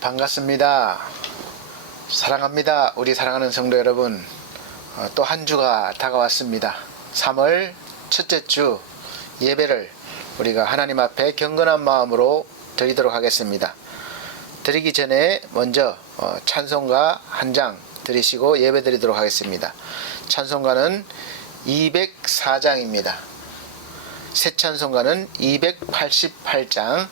반갑습니다. 사랑합니다. 우리 사랑하는 성도 여러분, 또 한 주가 다가왔습니다. 3월 첫째 주 예배를 우리가 하나님 앞에 경건한 마음으로 드리도록 하겠습니다. 드리기 전에 먼저 찬송가 한 장 드리시고 예배 드리도록 하겠습니다. 찬송가는 204장입니다. 새 찬송가는 288장.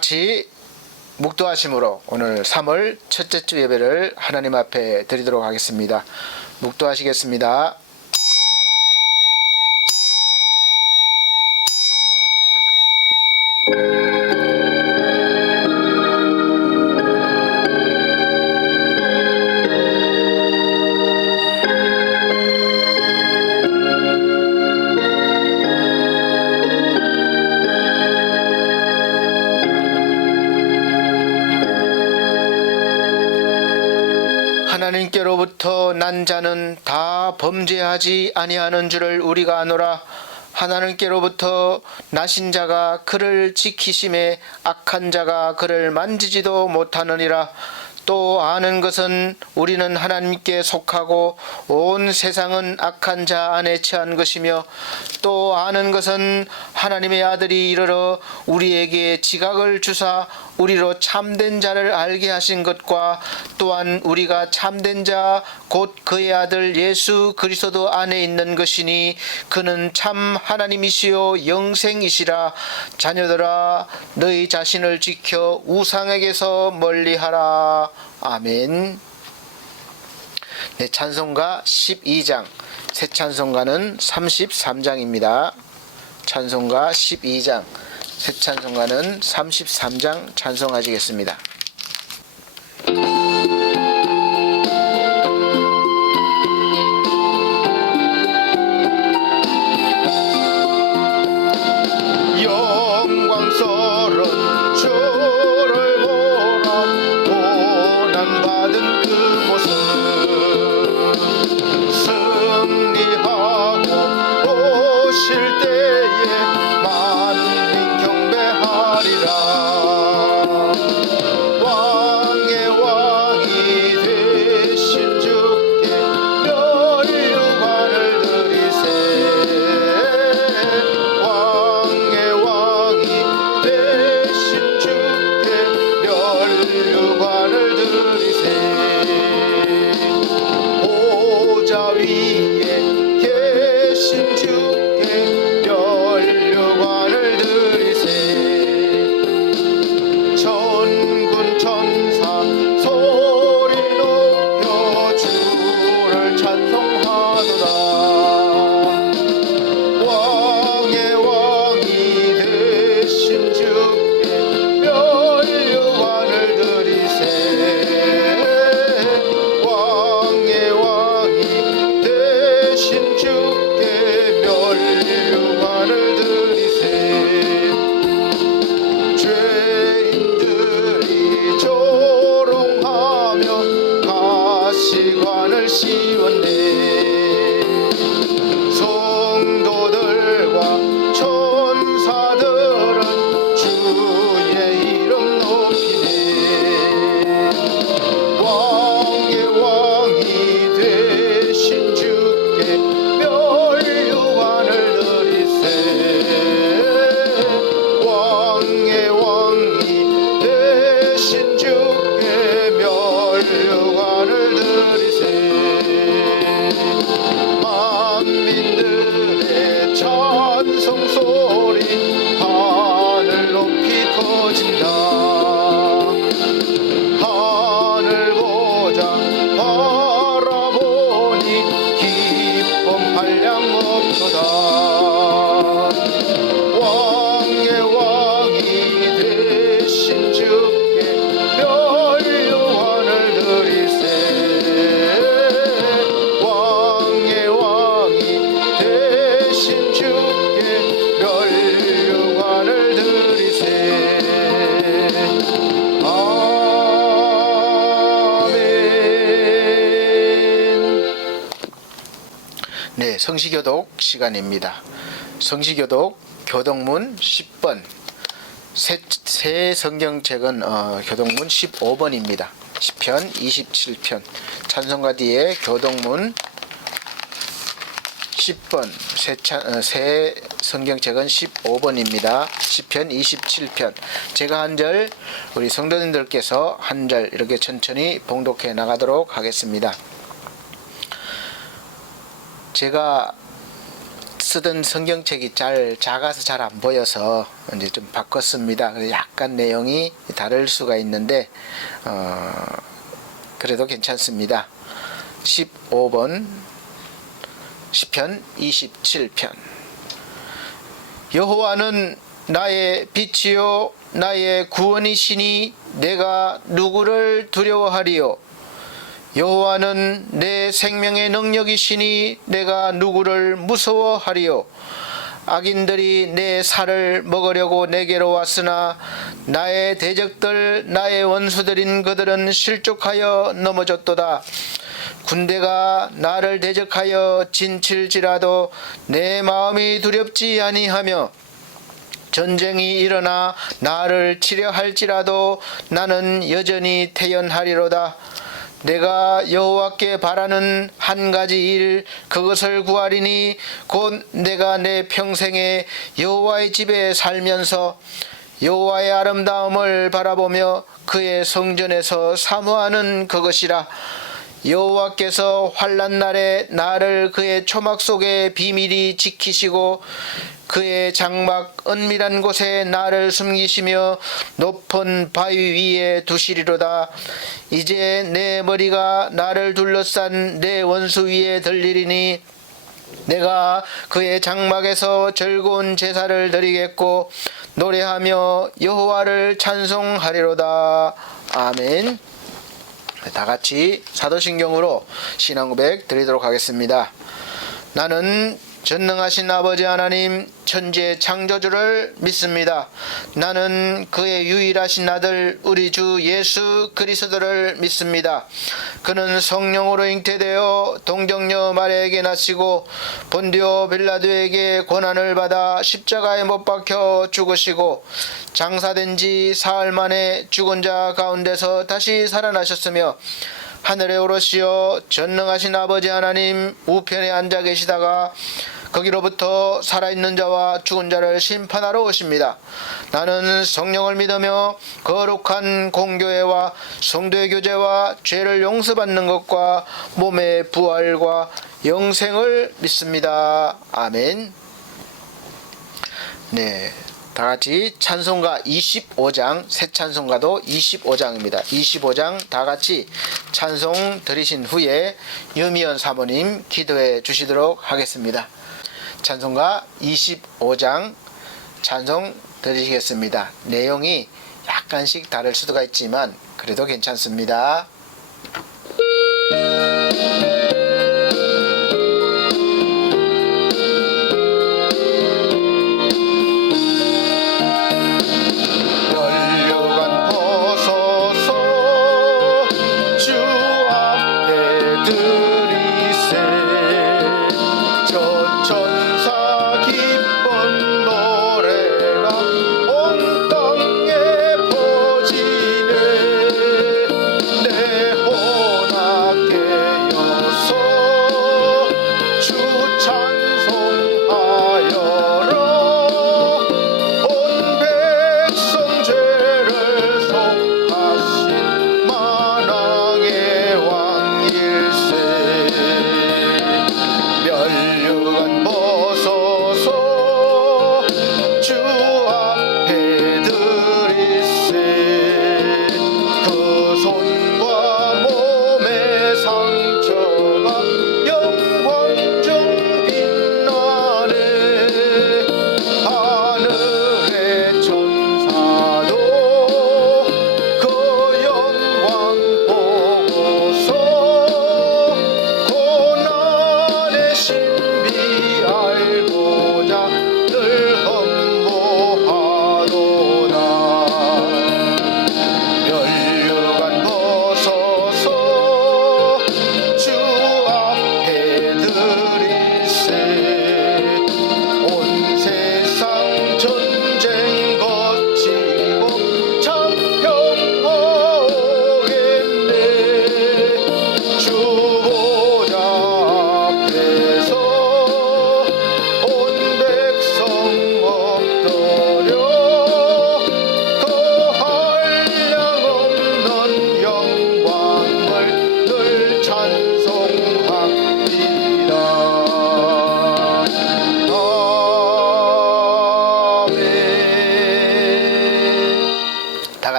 같이 묵도하심으로 오늘 3월 첫째 주 예배를 하나님 앞에 드리도록 하겠습니다. 묵도하시겠습니다. 하나님께로부터 난 자는 다 범죄하지 아니하는 줄을 우리가 아노라. 하나님께로부터 나신 자가 그를 지키심에 악한 자가 그를 만지지도 못하느니라. 또 아는 것은 우리는 하나님께 속하고 온 세상은 악한 자 안에 처한 것이며, 또 아는 것은 하나님의 아들이 이르러 우리에게 지각을 주사 우리로 참된 자를 알게 하신 것과, 또한 우리가 참된 자 곧 그의 아들 예수 그리스도 안에 있는 것이니 그는 참 하나님이시요 영생이시라. 자녀들아, 너희 자신을 지켜 우상에게서 멀리하라. 아멘. 네, 찬송가 12장, 새 찬송가는 33장입니다. 찬송가 12장, 새 찬송가는 33장 찬송하시겠습니다. 영광스러운 주를 보라. 고난받은 그 모습 시관을 씌웠네. 성도들과 천사들은 주의 이름 높이네. 왕의 왕이 되신 주께 멸류관을 드리세. 왕의 왕이 되신 주께 멸류관을 드리세. 만민들의 찬송 소리 하늘 높이 커진다. 하늘 보자 바라보니 기쁨 한량 없도다. 왕의 왕이 되신 주께 멸류관을 드리세. 왕의 왕이 되신 주께 멸류관을 드리세. 아멘. 네, 성시교독 시간입니다. 성시교독 교독문 10번, 새 성경책은 교독문 15번입니다. 시편 27편, 찬송가 뒤에 교독문 10번, 새 성경책은 15번입니다. 시편 27편. 제가 한 절, 우리 성도님들께서 한 절 이렇게 천천히 봉독해 나가도록 하겠습니다. 제가 쓰던 성경책이 작아서 잘 안 보여서 이제 좀 바꿨습니다. 그래서 약간 내용이 다를 수가 있는데 그래도 괜찮습니다. 15번 시편 27편. 여호와는 나의 빛이요 나의 구원이시니 내가 누구를 두려워하리요. 여호와는 내 생명의 능력이시니 내가 누구를 무서워하리요. 악인들이 내 살을 먹으려고 내게로 왔으나 나의 대적들 나의 원수들인 그들은 실족하여 넘어졌도다. 군대가 나를 대적하여 진칠지라도 내 마음이 두렵지 아니하며 전쟁이 일어나 나를 치려 할지라도 나는 여전히 태연하리로다. 내가 여호와께 바라는 한 가지 일 그것을 구하리니 곧 내가 내 평생에 여호와의 집에 살면서 여호와의 아름다움을 바라보며 그의 성전에서 사모하는 그것이라. 여호와께서 환난 날에 나를 그의 초막 속에 비밀히 지키시고 그의 장막 은밀한 곳에 나를 숨기시며 높은 바위 위에 두시리로다. 이제 내 머리가 나를 둘러싼 내 원수 위에 들리리니 내가 그의 장막에서 즐거운 제사를 드리겠고 노래하며 여호와를 찬송하리로다. 아멘. 다 같이 사도신경으로 신앙고백 드리도록 하겠습니다. 나는 전능하신 아버지 하나님 천지의 창조주를 믿습니다. 나는 그의 유일하신 아들 우리 주 예수 그리스도를 믿습니다. 그는 성령으로 잉태되어 동정녀 마리아에게 나시고 본디오 빌라도에게 고난을 받아 십자가에 못 박혀 죽으시고 장사된 지 사흘 만에 죽은 자 가운데서 다시 살아나셨으며 하늘에 오르시어 전능하신 아버지 하나님 우편에 앉아 계시다가 거기로부터 살아있는 자와 죽은 자를 심판하러 오십니다. 나는 성령을 믿으며 거룩한 공교회와 성도의 교제와 죄를 용서받는 것과 몸의 부활과 영생을 믿습니다. 아멘. 네, 다같이 찬송가 25장, 새 찬송가도 25장입니다. 25장 다같이 찬송 드리신 후에 유미연 사모님 기도해 주시도록 하겠습니다. 찬송가 25장 찬송 드리겠습니다. 내용이 약간씩 다를 수도 있지만 그래도 괜찮습니다. 주 앞에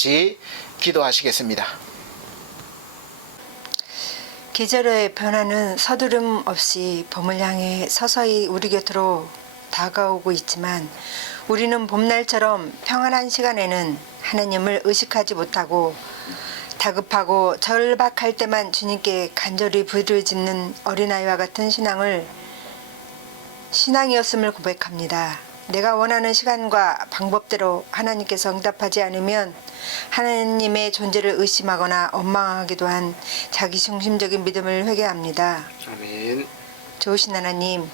같이 기도하시겠습니다. 계절의 변화는 서두름 없이 봄을 향해 서서히 우리 곁으로 다가오고 있지만 우리는 봄날처럼 평안한 시간에는 하나님을 의식하지 못하고 다급하고 절박할 때만 주님께 간절히 부르짖는 어린아이와 같은 신앙이었음을 고백합니다. 내가 원하는 시간과 방법대로 하나님께서 응답하지 않으면 하나님의 존재를 의심하거나 원망하기도 한 자기중심적인 믿음을 회개합니다. 아멘. 좋으신 하나님,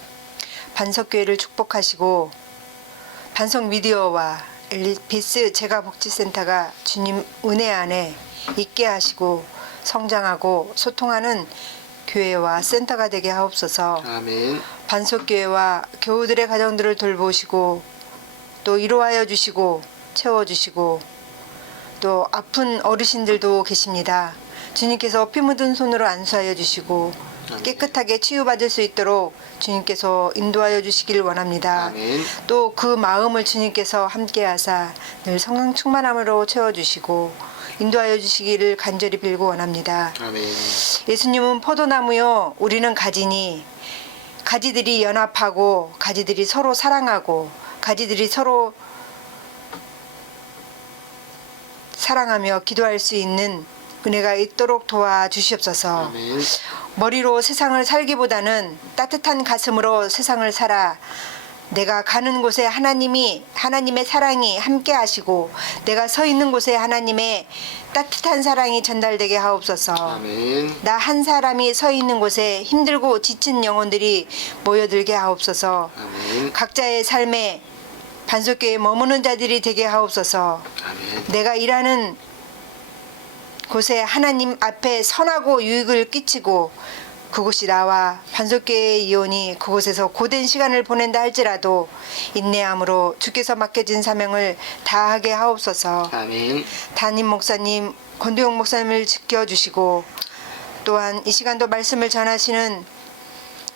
반석교회를 축복하시고 반석 미디어와 엘리피스 재가복지센터가 주님 은혜 안에 있게 하시고 성장하고 소통하는 교회와 센터가 되게 하옵소서. 아멘. 반석교회와 교우들의 가정들을 돌보시고 또 위로하여 주시고 채워주시고 또 아픈 어르신들도 계십니다. 주님께서 피 묻은 손으로 안수하여 주시고 깨끗하게 치유받을 수 있도록 주님께서 인도하여 주시길 원합니다. 아멘. 또 그 마음을 주님께서 함께하사 늘 성령 충만함으로 채워주시고 인도하여 주시기를 간절히 빌고 원합니다. 아멘. 예수님은 포도나무요 우리는 가지니 가지들이 연합하고 가지들이 서로 사랑하고 가지들이 서로 사랑하며 기도할 수 있는 은혜가 있도록 도와주시옵소서. 아멘. 머리로 세상을 살기보다는 따뜻한 가슴으로 세상을 살아 내가 가는 곳에 하나님의 사랑이 함께 하시고 내가 서 있는 곳에 하나님의 따뜻한 사랑이 전달되게 하옵소서. 아멘. 나 한 사람이 서 있는 곳에 힘들고 지친 영혼들이 모여들게 하옵소서. 아멘. 각자의 삶에 반석교에 머무는 자들이 되게 하옵소서. 아멘. 내가 일하는 곳에 하나님 앞에 선하고 유익을 끼치고 그곳이 나와 반석교회의 이혼이 그곳에서 고된 시간을 보낸다 할지라도 인내함으로 주께서 맡겨진 사명을 다하게 하옵소서. 아멘. 담임 목사님, 권도영 목사님을 지켜주시고 또한 이 시간도 말씀을 전하시는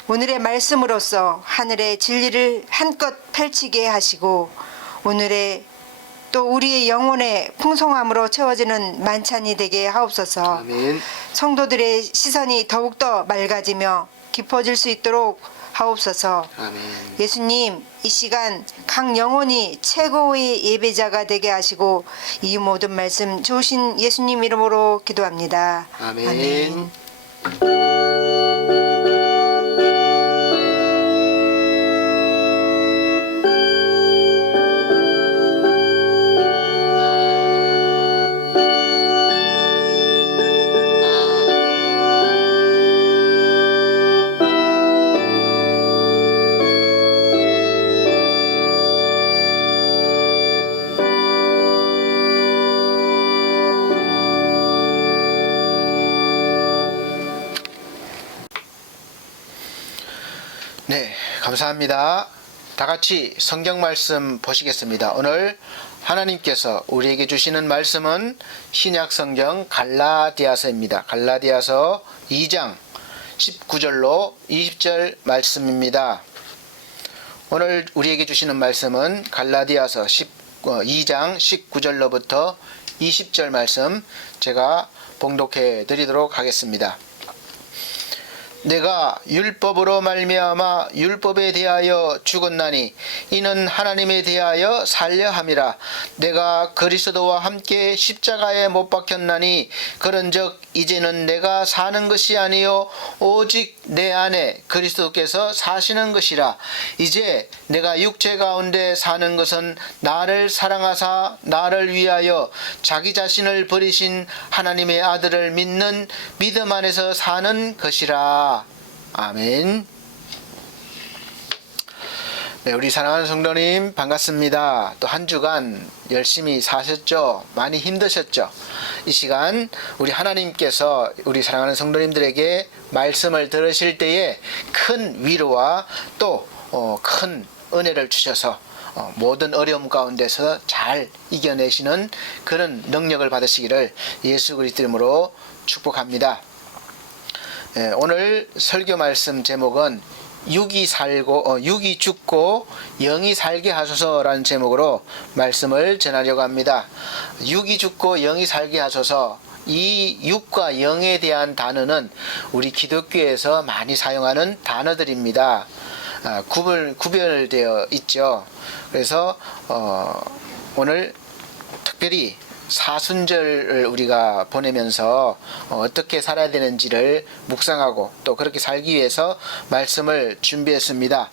오늘의 말씀으로써 하늘의 진리를 한껏 펼치게 하시고 오늘의 또 우리의 영혼의 풍성함으로 채워지는 만찬이 되게 하옵소서. 아멘. 성도들의 시선이 더욱더 맑아지며 깊어질 수 있도록 하옵소서. 아멘. 예수님, 이 시간 각 영혼이 최고의 예배자가 되게 하시고 이 모든 말씀 좋으신 예수님 이름으로 기도합니다. 아멘. 네, 감사합니다. 다 같이 성경 말씀 보시겠습니다. 오늘 하나님께서 우리에게 주시는 말씀은 신약 성경 갈라디아서입니다. 갈라디아서 2장 19절로 20절 말씀입니다. 오늘 우리에게 주시는 말씀은 갈라디아서 2장 19절로부터 20절 말씀 제가 봉독해 드리도록 하겠습니다. 내가 율법으로 말미암아 율법에 대하여 죽었나니 이는 하나님에 대하여 살려 함이라. 내가 그리스도와 함께 십자가에 못 박혔나니 그런즉 이제는 내가 사는 것이 아니요 오직 내 안에 그리스도께서 사시는 것이라. 이제 내가 육체 가운데 사는 것은 나를 사랑하사 나를 위하여 자기 자신을 버리신 하나님의 아들을 믿는 믿음 안에서 사는 것이라. 아멘. 네, 우리 사랑하는 성도님 반갑습니다. 또 한 주간 열심히 사셨죠? 많이 힘드셨죠? 이 시간 우리 하나님께서 우리 사랑하는 성도님들에게 말씀을 들으실 때에 큰 위로와 또 큰 은혜를 주셔서 모든 어려움 가운데서 잘 이겨내시는 그런 능력을 받으시기를 예수 그리스도 이름으로 축복합니다. 오늘 설교 말씀 제목은 육이 죽고 영이 살게 하소서라는 제목으로 말씀을 전하려고 합니다. 육이 죽고 영이 살게 하소서. 이 육과 영에 대한 단어는 우리 기독교에서 많이 사용하는 단어들입니다. 구별되어 있죠. 그래서 오늘 특별히 사순절을 우리가 보내면서 어떻게 살아야 되는지를 묵상하고 또 그렇게 살기 위해서 말씀을 준비했습니다.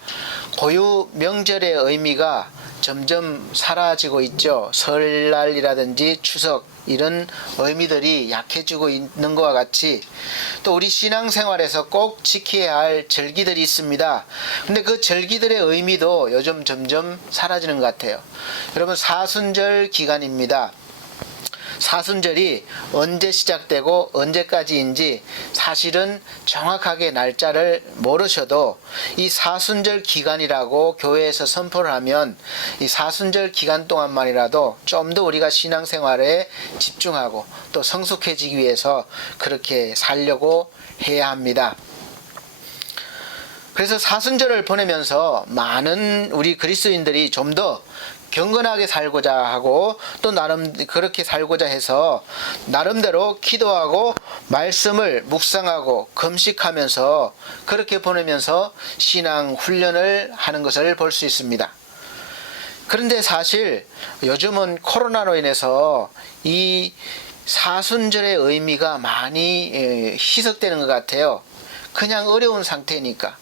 고유 명절의 의미가 점점 사라지고 있죠. 설날이라든지 추석 이런 의미들이 약해지고 있는 것과 같이 또 우리 신앙생활에서 꼭 지켜야 할 절기들이 있습니다. 근데 그 절기들의 의미도 요즘 점점 사라지는 것 같아요. 여러분, 사순절 기간입니다. 사순절이 언제 시작되고 언제까지인지 사실은 정확하게 날짜를 모르셔도 이 사순절 기간이라고 교회에서 선포를 하면 이 사순절 기간 동안만이라도 좀 더 우리가 신앙생활에 집중하고 또 성숙해지기 위해서 그렇게 살려고 해야 합니다. 그래서 사순절을 보내면서 많은 우리 그리스도인들이 좀 더 경건하게 살고자 하고 또 나름 그렇게 살고자 해서 나름대로 기도하고 말씀을 묵상하고 금식하면서 그렇게 보내면서 신앙 훈련을 하는 것을 볼 수 있습니다. 그런데 사실 요즘은 코로나로 인해서 이 사순절의 의미가 많이 희석되는 것 같아요. 그냥 어려운 상태니까.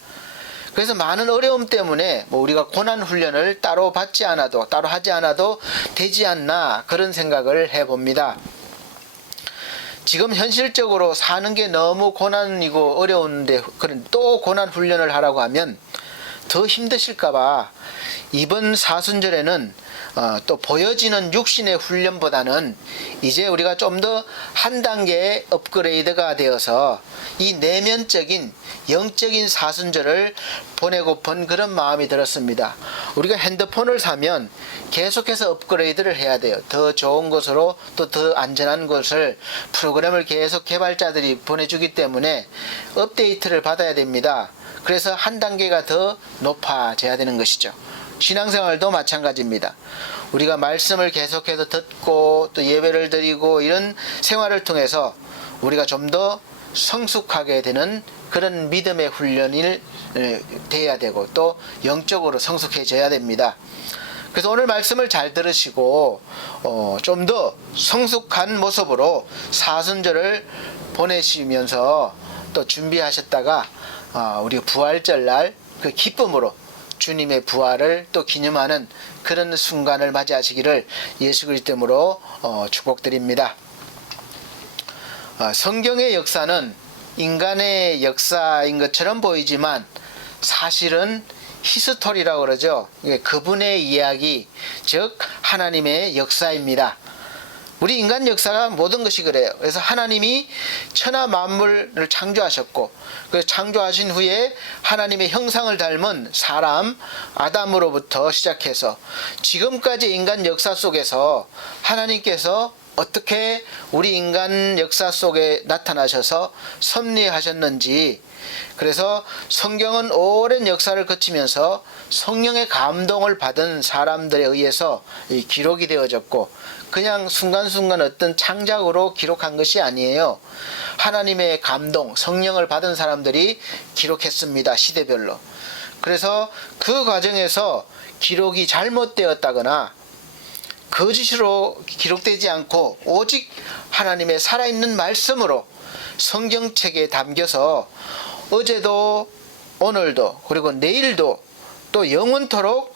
그래서 많은 어려움 때문에 우리가 고난 훈련을 따로 받지 않아도 따로 하지 않아도 되지 않나 그런 생각을 해봅니다. 지금 현실적으로 사는 게 너무 고난이고 어려운데 또 고난 훈련을 하라고 하면 더 힘드실까봐 이번 사순절에는 또 보여지는 육신의 훈련보다는 이제 우리가 좀 더 한 단계 업그레이드가 되어서 이 내면적인 영적인 사순절을 보내고픈 그런 마음이 들었습니다. 우리가 핸드폰을 사면 계속해서 업그레이드를 해야 돼요. 더 좋은 것으로 또 더 안전한 것을 프로그램을 계속 개발자들이 보내주기 때문에 업데이트를 받아야 됩니다. 그래서 한 단계가 더 높아져야 되는 것이죠. 신앙생활도 마찬가지입니다. 우리가 말씀을 계속해서 듣고 또 예배를 드리고 이런 생활을 통해서 우리가 좀 더 성숙하게 되는 그런 믿음의 훈련이 돼야 되고 또 영적으로 성숙해져야 됩니다. 그래서 오늘 말씀을 잘 들으시고 좀 더 성숙한 모습으로 사순절을 보내시면서 또 준비하셨다가 우리 부활절 날 그 기쁨으로 주님의 부활을 또 기념하는 그런 순간을 맞이하시기를 예수 그리스도 이름으로 축복드립니다. 성경의 역사는 인간의 역사인 것처럼 보이지만 사실은 히스토리라고 그러죠. 그분의 이야기, 즉 하나님의 역사입니다. 우리 인간 역사가 모든 것이 그래요. 그래서 하나님이 천하 만물을 창조하셨고 그 창조하신 후에 하나님의 형상을 닮은 사람 아담으로부터 시작해서 지금까지 인간 역사 속에서 하나님께서 어떻게 우리 인간 역사 속에 나타나셔서 섭리하셨는지, 그래서 성경은 오랜 역사를 거치면서 성령의 감동을 받은 사람들에 의해서 기록이 되어졌고 그냥 순간순간 어떤 창작으로 기록한 것이 아니에요. 하나님의 감동, 성령을 받은 사람들이 기록했습니다. 시대별로. 그래서 그 과정에서 기록이 잘못되었다거나 거짓으로 기록되지 않고 오직 하나님의 살아있는 말씀으로 성경책에 담겨서 어제도 오늘도 그리고 내일도 또 영원토록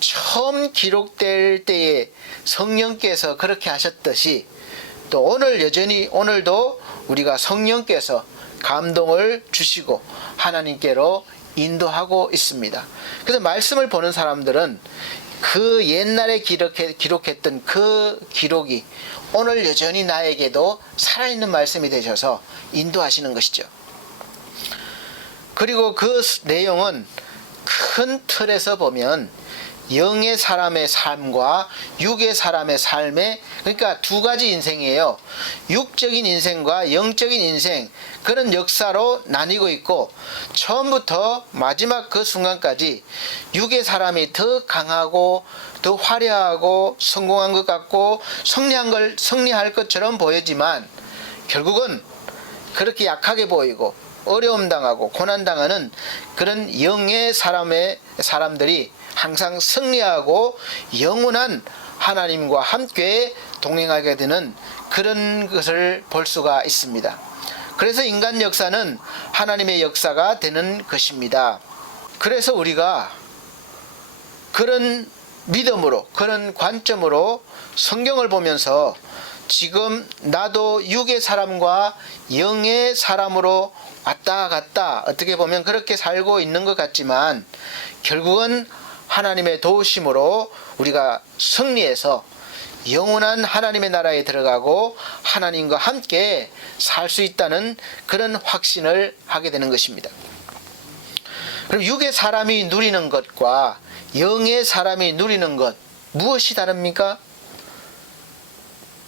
처음 기록될 때에 성령께서 그렇게 하셨듯이 또 오늘 여전히 오늘도 우리가 성령께서 감동을 주시고 하나님께로 인도하고 있습니다. 그래서 말씀을 보는 사람들은 그 옛날에 기록했던 그 기록이 오늘 여전히 나에게도 살아있는 말씀이 되셔서 인도하시는 것이죠. 그리고 그 내용은 큰 틀에서 보면 영의 사람의 삶과 육의 사람의 삶의, 그러니까 두 가지 인생이에요. 육적인 인생과 영적인 인생, 그런 역사로 나뉘고 있고, 처음부터 마지막 그 순간까지 육의 사람이 더 강하고 더 화려하고 성공한 것 같고 승리할 것처럼 보이지만, 결국은 그렇게 약하게 보이고 어려움 당하고 고난 당하는 그런 영의 사람들이 항상 승리하고 영원한 하나님과 함께 동행하게 되는 그런 것을 볼 수가 있습니다. 그래서 인간 역사는 하나님의 역사가 되는 것입니다. 그래서 우리가 그런 믿음으로, 그런 관점으로 성경을 보면서 지금 나도 육의 사람과 영의 사람으로 왔다 갔다 어떻게 보면 그렇게 살고 있는 것 같지만, 결국은 하나님의 도우심으로 우리가 승리해서 영원한 하나님의 나라에 들어가고 하나님과 함께 살 수 있다는 그런 확신을 하게 되는 것입니다. 그럼 육의 사람이 누리는 것과 영의 사람이 누리는 것, 무엇이 다릅니까?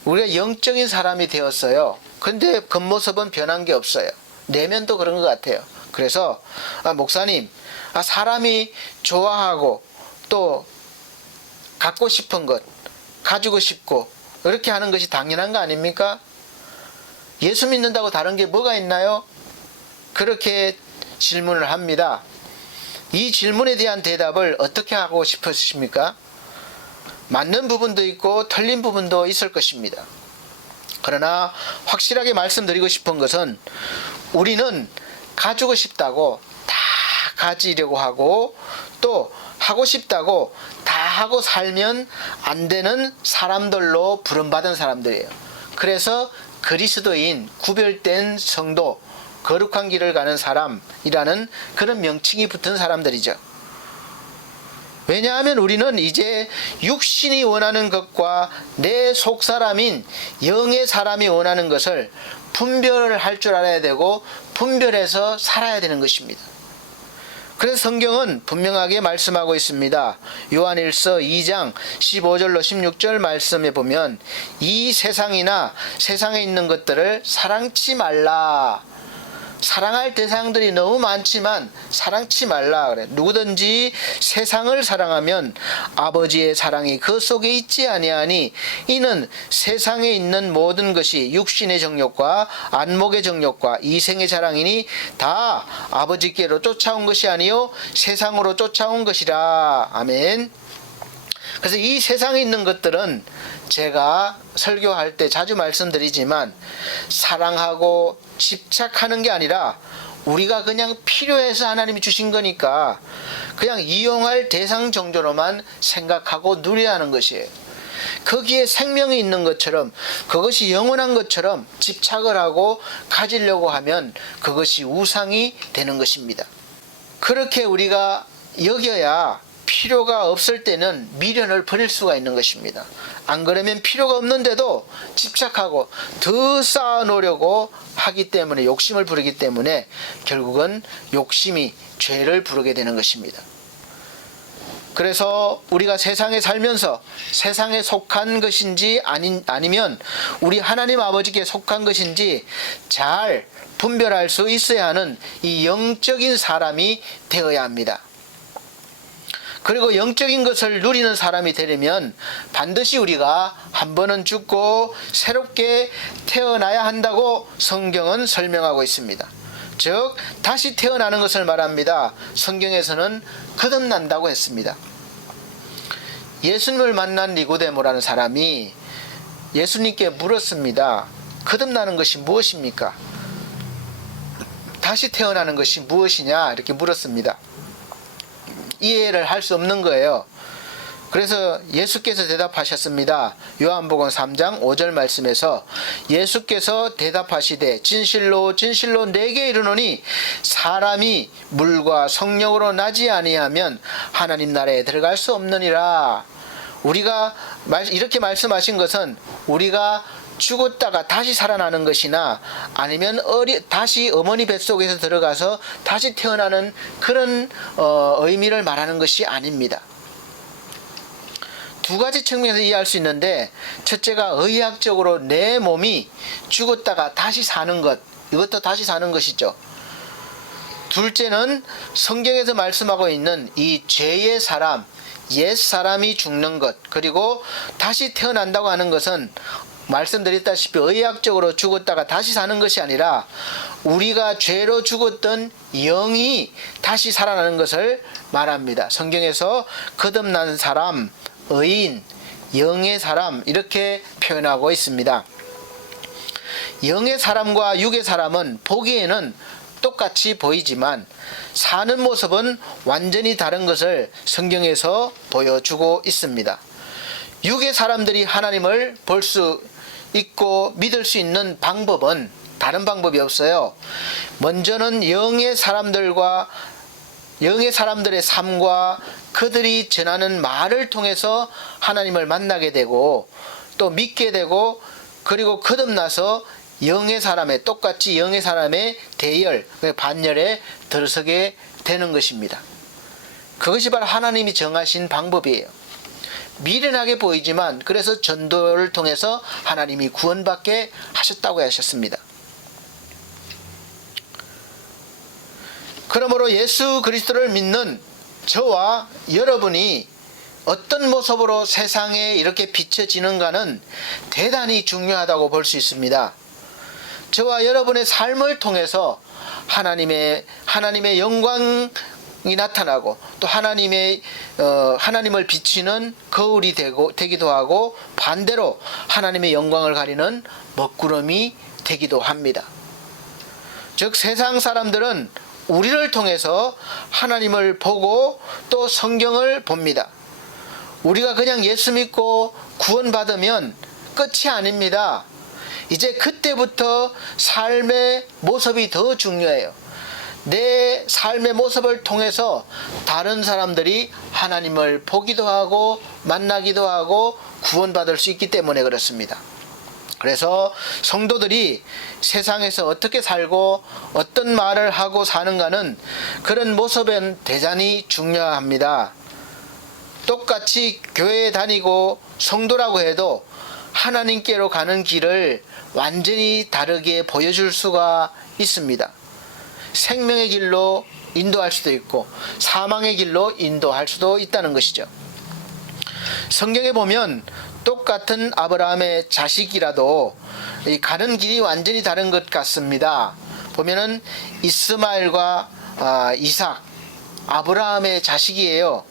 우리가 영적인 사람이 되었어요. 근데 겉모습은 변한 게 없어요. 내면도 그런 것 같아요. 그래서 목사님, 사람이 좋아하고 또 갖고 싶은 것, 가지고 싶고 이렇게 하는 것이 당연한 거 아닙니까? 예수 믿는다고 다른 게 뭐가 있나요? 그렇게 질문을 합니다. 이 질문에 대한 대답을 어떻게 하고 싶으십니까? 맞는 부분도 있고 틀린 부분도 있을 것입니다. 그러나 확실하게 말씀드리고 싶은 것은, 우리는 가지고 싶다고 다 가지려고 하고 또 하고 싶다고 다 하고 살면 안 되는 사람들로 부름받은 사람들이에요. 그래서 그리스도인, 구별된 성도, 거룩한 길을 가는 사람이라는 그런 명칭이 붙은 사람들이죠. 왜냐하면 우리는 이제 육신이 원하는 것과 내 속사람인 영의 사람이 원하는 것을 분별할 줄 알아야 되고 분별해서 살아야 되는 것입니다. 그래서 성경은 분명하게 말씀하고 있습니다. 요한일서 2장 15절로 16절 말씀에 보면, 이 세상이나 세상에 있는 것들을 사랑치 말라. 사랑할 대상들이 너무 많지만 사랑치 말라 그래. 누구든지 세상을 사랑하면 아버지의 사랑이 그 속에 있지 아니하니, 이는 세상에 있는 모든 것이 육신의 정욕과 안목의 정욕과 이생의 자랑이니 다 아버지께로 쫓아온 것이 아니요 세상으로 쫓아온 것이라. 아멘. 그래서 이 세상에 있는 것들은 제가 설교할 때 자주 말씀드리지만, 사랑하고 집착하는 게 아니라 우리가 그냥 필요해서 하나님이 주신 거니까 그냥 이용할 대상 정도로만 생각하고 누려야 하는 것이에요. 거기에 생명이 있는 것처럼, 그것이 영원한 것처럼 집착을 하고 가지려고 하면 그것이 우상이 되는 것입니다. 그렇게 우리가 여겨야 필요가 없을 때는 미련을 버릴 수가 있는 것입니다. 안 그러면 필요가 없는데도 집착하고 더 쌓아놓으려고 하기 때문에, 욕심을 부리기 때문에 결국은 욕심이 죄를 부르게 되는 것입니다. 그래서 우리가 세상에 살면서 세상에 속한 것인지 아니면 우리 하나님 아버지께 속한 것인지 잘 분별할 수 있어야 하는 이 영적인 사람이 되어야 합니다. 그리고 영적인 것을 누리는 사람이 되려면 반드시 우리가 한 번은 죽고 새롭게 태어나야 한다고 성경은 설명하고 있습니다. 즉 다시 태어나는 것을 말합니다. 성경에서는 거듭난다고 했습니다. 예수님을 만난 니고데모라는 사람이 예수님께 물었습니다. 거듭나는 것이 무엇입니까? 다시 태어나는 것이 무엇이냐 이렇게 물었습니다. 이해를 할 수 없는 거예요. 그래서 예수께서 대답하셨습니다. 요한복음 3장 5절 말씀에서 예수께서 대답하시되 진실로 진실로 내게 이르노니 사람이 물과 성령으로 나지 아니하면 하나님 나라에 들어갈 수 없느니라. 우리가 이렇게 말씀하신 것은 우리가 죽었다가 다시 살아나는 것이나 아니면 다시 어머니 뱃속에서 들어가서 다시 태어나는 그런 의미를 말하는 것이 아닙니다. 두 가지 측면에서 이해할 수 있는데, 첫째가 의학적으로 내 몸이 죽었다가 다시 사는 것, 이것도 다시 사는 것이죠. 둘째는 성경에서 말씀하고 있는 이 죄의 사람, 옛 사람이 죽는 것, 그리고 다시 태어난다고 하는 것은 말씀드렸다시피 의학적으로 죽었다가 다시 사는 것이 아니라 우리가 죄로 죽었던 영이 다시 살아나는 것을 말합니다. 성경에서 거듭난 사람, 의인, 영의 사람 이렇게 표현하고 있습니다. 영의 사람과 육의 사람은 보기에는 똑같이 보이지만 사는 모습은 완전히 다른 것을 성경에서 보여주고 있습니다. 육의 사람들이 하나님을 볼 수 있고 믿을 수 있는 방법은 다른 방법이 없어요. 먼저는 영의 사람들의 삶과 그들이 전하는 말을 통해서 하나님을 만나게 되고 또 믿게 되고, 그리고 거듭나서 똑같이 영의 사람의 대열, 반열에 들어서게 되는 것입니다. 그것이 바로 하나님이 정하신 방법이에요. 미련하게 보이지만 그래서 전도를 통해서 하나님이 구원받게 하셨다고 하셨습니다. 그러므로 예수 그리스도를 믿는 저와 여러분이 어떤 모습으로 세상에 이렇게 비춰지는가는 대단히 중요하다고 볼 수 있습니다. 저와 여러분의 삶을 통해서 하나님의 영광이 나타나고 또 하나님을 비치는 거울이 되기도 하고, 반대로 하나님의 영광을 가리는 먹구름이 되기도 합니다. 즉 세상 사람들은 우리를 통해서 하나님을 보고 또 성경을 봅니다. 우리가 그냥 예수 믿고 구원받으면 끝이 아닙니다. 이제 그때부터 삶의 모습이 더 중요해요. 내 삶의 모습을 통해서 다른 사람들이 하나님을 보기도 하고 만나기도 하고 구원받을 수 있기 때문에 그렇습니다. 그래서 성도들이 세상에서 어떻게 살고 어떤 말을 하고 사는가는 그런 모습은 대단히 중요합니다. 똑같이 교회에 다니고 성도라고 해도 하나님께로 가는 길을 완전히 다르게 보여줄 수가 있습니다. 생명의 길로 인도할 수도 있고 사망의 길로 인도할 수도 있다는 것이죠. 성경에 보면 똑같은 아브라함의 자식이라도 가는 길이 완전히 다른 것 같습니다. 보면은 이스마엘과 이삭, 아브라함의 자식이에요.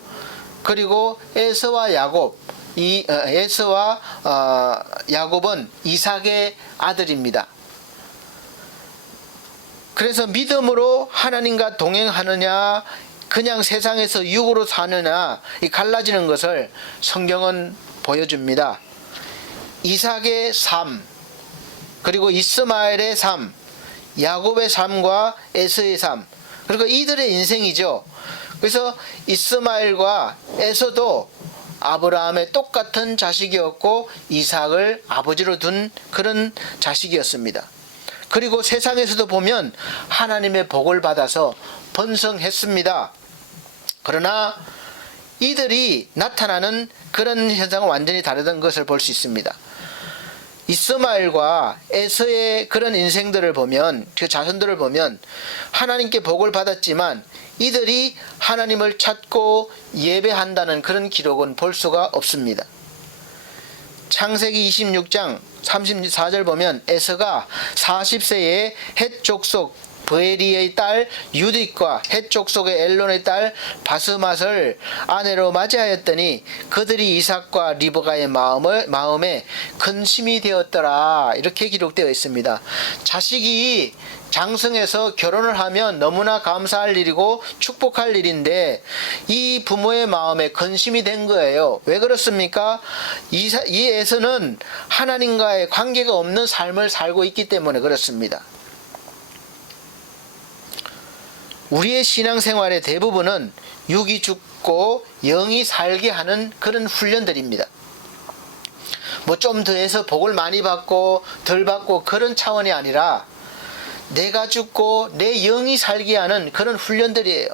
그리고 에서와 야곱, 에서와 야곱은 이삭의 아들입니다. 그래서 믿음으로 하나님과 동행하느냐 그냥 세상에서 육으로 사느냐 갈라지는 것을 성경은 보여줍니다. 이삭의 삶, 그리고 이스마엘의 삶, 야곱의 삶과 에서의 삶, 그리고 이들의 인생이죠. 그래서 이스마엘과 에서도 아브라함의 똑같은 자식이었고 이삭을 아버지로 둔 그런 자식이었습니다. 그리고 세상에서도 보면 하나님의 복을 받아서 번성했습니다. 그러나 이들이 나타나는 그런 현상은 완전히 다르던 것을 볼 수 있습니다. 이스마엘과 에서의 그런 인생들을 보면, 그 자손들을 보면 하나님께 복을 받았지만 이들이 하나님을 찾고 예배한다는 그런 기록은 볼 수가 없습니다. 창세기 26장 34절 보면 에서가 40세에 헷 족속 브에리의 딸 유딕과 헷 족속의 엘론의 딸 바스맛을 아내로 맞이하였더니 그들이 이삭과 리브가의 마음에 근심이 되었더라. 이렇게 기록되어 있습니다. 자식이 장성해서 결혼을 하면 너무나 감사할 일이고 축복할 일인데 이 부모의 마음에 근심이 된 거예요. 왜 그렇습니까? 이 에서는 하나님과의 관계가 없는 삶을 살고 있기 때문에 그렇습니다. 우리의 신앙생활의 대부분은 육이 죽고 영이 살게 하는 그런 훈련들입니다. 뭐 좀 더해서 복을 많이 받고 덜 받고 그런 차원이 아니라 내가 죽고 내 영이 살게 하는 그런 훈련들이에요.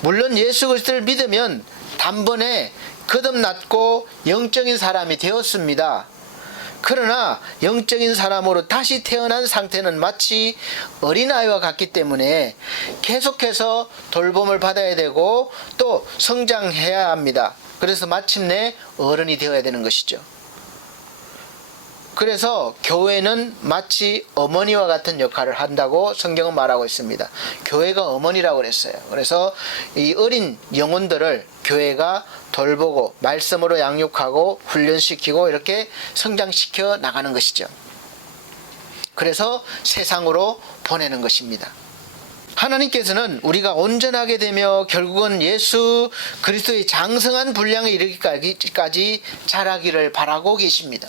물론 예수 그리스도를 믿으면 단번에 거듭났고 영적인 사람이 되었습니다. 그러나 영적인 사람으로 다시 태어난 상태는 마치 어린아이와 같기 때문에 계속해서 돌봄을 받아야 되고 또 성장해야 합니다. 그래서 마침내 어른이 되어야 되는 것이죠. 그래서 교회는 마치 어머니와 같은 역할을 한다고 성경은 말하고 있습니다. 교회가 어머니라고 그랬어요. 그래서 이 어린 영혼들을 교회가 돌보고 말씀으로 양육하고 훈련시키고 이렇게 성장시켜 나가는 것이죠. 그래서 세상으로 보내는 것입니다. 하나님께서는 우리가 온전하게 되며 결국은 예수 그리스도의 장성한 분량에 이르기까지 자라기를 바라고 계십니다.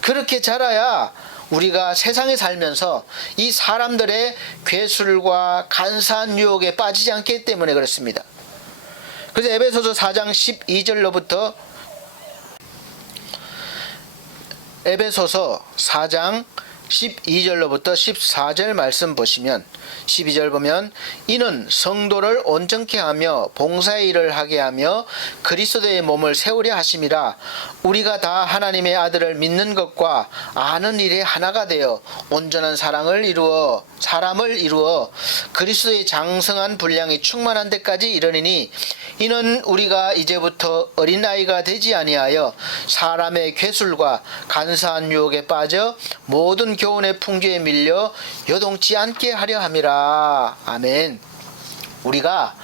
그렇게 자라야 우리가 세상에 살면서 이 사람들의 괴술과 간사한 유혹에 빠지지 않기 때문에 그렇습니다. 그래서 에베소서 4장 12절로부터 에베소서 4장 12절로부터 14절 말씀 보시면 12절 보면 이는 성도를 온전케 하며 봉사의 일을 하게 하며 그리스도의 몸을 세우려 하심이라. 우리가 다 하나님의 아들을 믿는 것과 아는 일에 하나가 되어 온전한 사람을 이루어 그리스도의 장성한 분량이 충만한 데까지 이르니니 이는 우리가 이제부터 어린아이가 되지 아니하여 사람의 괴술과 간사한 유혹에 빠져 모든 교훈의 풍조에 밀려 요동치 않게 하려 함이라. 아멘. 우리가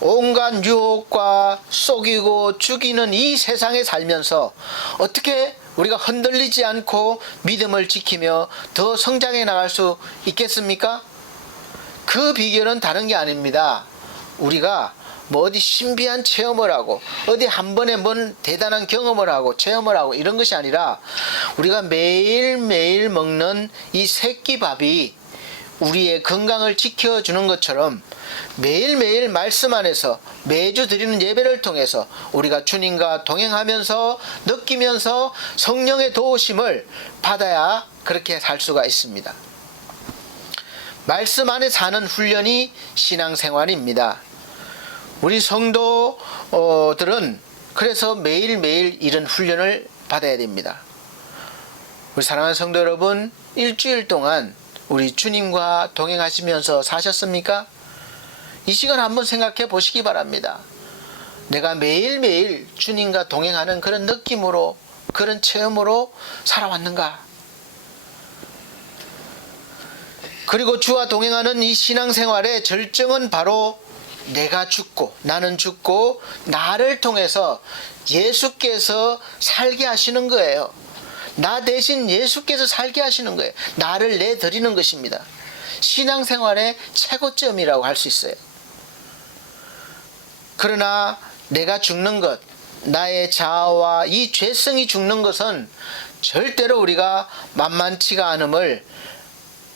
온갖 유혹과 속이고 죽이는 이 세상에 살면서 어떻게 우리가 흔들리지 않고 믿음을 지키며 더 성장해 나갈 수 있겠습니까? 그 비결은 다른 게 아닙니다. 우리가 뭐 어디 신비한 체험을 하고 어디 한 번에 뭔 대단한 경험을 하고 체험을 하고 이런 것이 아니라 우리가 매일매일 먹는 이 새끼밥이 우리의 건강을 지켜주는 것처럼 매일매일 말씀 안에서 매주 드리는 예배를 통해서 우리가 주님과 동행하면서 느끼면서 성령의 도우심을 받아야 그렇게 살 수가 있습니다. 말씀 안에 사는 훈련이 신앙생활입니다. 우리 성도들은 그래서 매일매일 이런 훈련을 받아야 됩니다. 우리 사랑하는 성도 여러분, 일주일 동안 우리 주님과 동행하시면서 사셨습니까? 이 시간 한번 생각해 보시기 바랍니다. 내가 매일매일 주님과 동행하는 그런 느낌으로, 그런 체험으로 살아왔는가? 그리고 주와 동행하는 이 신앙생활의 절정은 바로 내가 죽고 나는 죽고 나를 통해서 예수께서 살게 하시는 거예요. 나 대신 예수께서 살게 하시는 거예요. 나를 내드리는 것입니다. 신앙생활의 최고점이라고 할 수 있어요. 그러나 내가 죽는 것, 나의 자아와 이 죄성이 죽는 것은 절대로 우리가 만만치가 않음을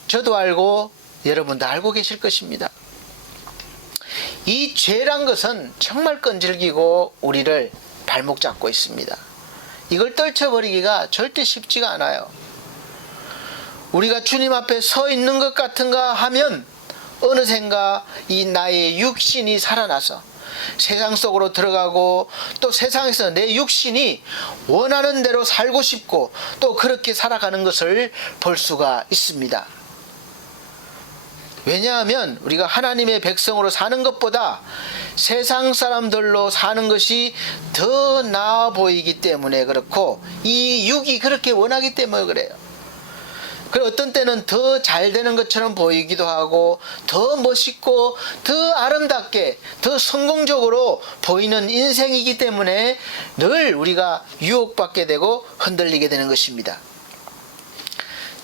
저도 알고 여러분도 알고 계실 것입니다. 이 죄란 것은 정말 끈질기고 우리를 발목 잡고 있습니다. 이걸 떨쳐버리기가 절대 쉽지가 않아요. 우리가 주님 앞에 서 있는 것 같은가 하면 어느샌가 이 나의 육신이 살아나서 세상 속으로 들어가고 또 세상에서 내 육신이 원하는 대로 살고 싶고 또 그렇게 살아가는 것을 볼 수가 있습니다. 왜냐하면 우리가 하나님의 백성으로 사는 것보다 세상 사람들로 사는 것이 더 나아 보이기 때문에 그렇고 이 육이 그렇게 원하기 때문에 그래요. 그리고 어떤 때는 더 잘 되는 것처럼 보이기도 하고 더 멋있고 더 아름답게 더 성공적으로 보이는 인생이기 때문에 늘 우리가 유혹받게 되고 흔들리게 되는 것입니다.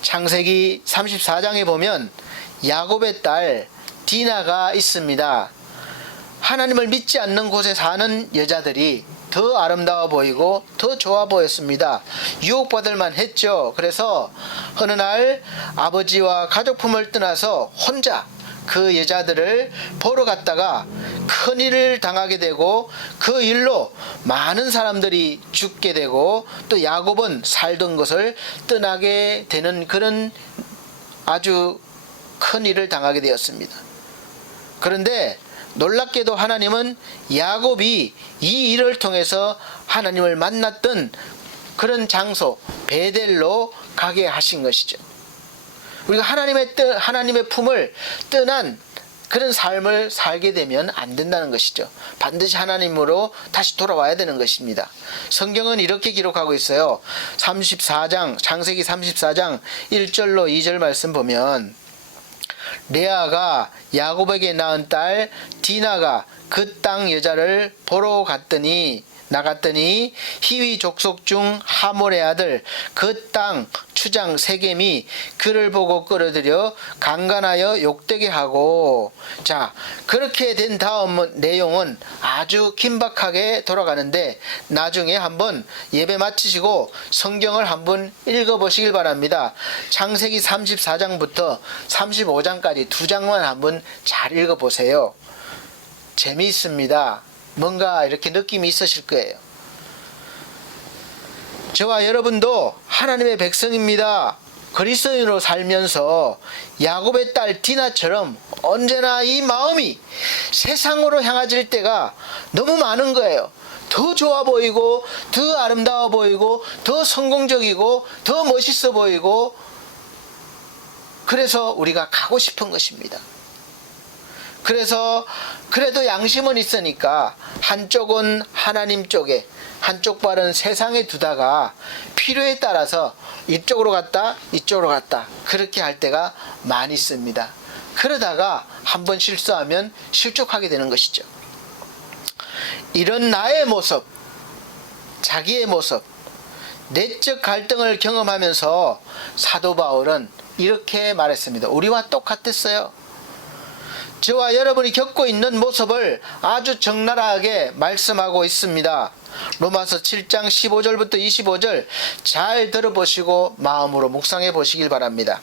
창세기 34장에 보면 야곱의 딸 디나가 있습니다. 하나님을 믿지 않는 곳에 사는 여자들이 더 아름다워 보이고 더 좋아 보였습니다. 유혹받을 만 했죠. 그래서 어느 날 아버지와 가족품을 떠나서 혼자 그 여자들을 보러 갔다가 큰일을 당하게 되고 그 일로 많은 사람들이 죽게 되고 또 야곱은 살던 것을 떠나게 되는 그런 아주 큰 일을 당하게 되었습니다. 그런데 놀랍게도 하나님은 야곱이 이 일을 통해서 하나님을 만났던 그런 장소 베델로 가게 하신 것이죠. 우리가 하나님의 품을 떠난 그런 삶을 살게 되면 안 된다는 것이죠. 반드시 하나님으로 다시 돌아와야 되는 것입니다. 성경은 이렇게 기록하고 있어요. 34장, 창세기 34장 1절로 2절 말씀 보면, 레아가 야곱에게 낳은 딸 디나가 그 땅 여자를 보러 나갔더니 히위 족속 중 하몰의 아들 그 땅 추장 세겜이 그를 보고 끌어들여 강간하여 욕되게 하고, 자, 그렇게 된 다음 내용은 아주 긴박하게 돌아가는데 나중에 한번 예배 마치시고 성경을 한번 읽어보시길 바랍니다. 창세기 34장부터 35장까지 두 장만 한번 잘 읽어보세요. 재미있습니다. 뭔가 이렇게 느낌이 있으실 거예요. 저와 여러분도 하나님의 백성입니다. 그리스도인으로 살면서 야곱의 딸 디나처럼 언제나 이 마음이 세상으로 향해질 때가 너무 많은 거예요. 더 좋아 보이고, 더 아름다워 보이고, 더 성공적이고, 더 멋있어 보이고, 그래서 우리가 가고 싶은 것입니다. 그래서 그래도 양심은 있으니까 한쪽은 하나님 쪽에, 한쪽 발은 세상에 두다가 필요에 따라서 이쪽으로 갔다 이쪽으로 갔다 그렇게 할 때가 많이 있습니다. 그러다가 한번 실수하면 실족하게 되는 것이죠. 이런 나의 모습, 자기의 모습, 내적 갈등을 경험하면서 사도 바울은 이렇게 말했습니다. 우리와 똑같았어요. 저와 여러분이 겪고 있는 모습을 아주 적나라하게 말씀하고 있습니다. 로마서 7장 15절부터 25절 잘 들어보시고 마음으로 묵상해 보시길 바랍니다.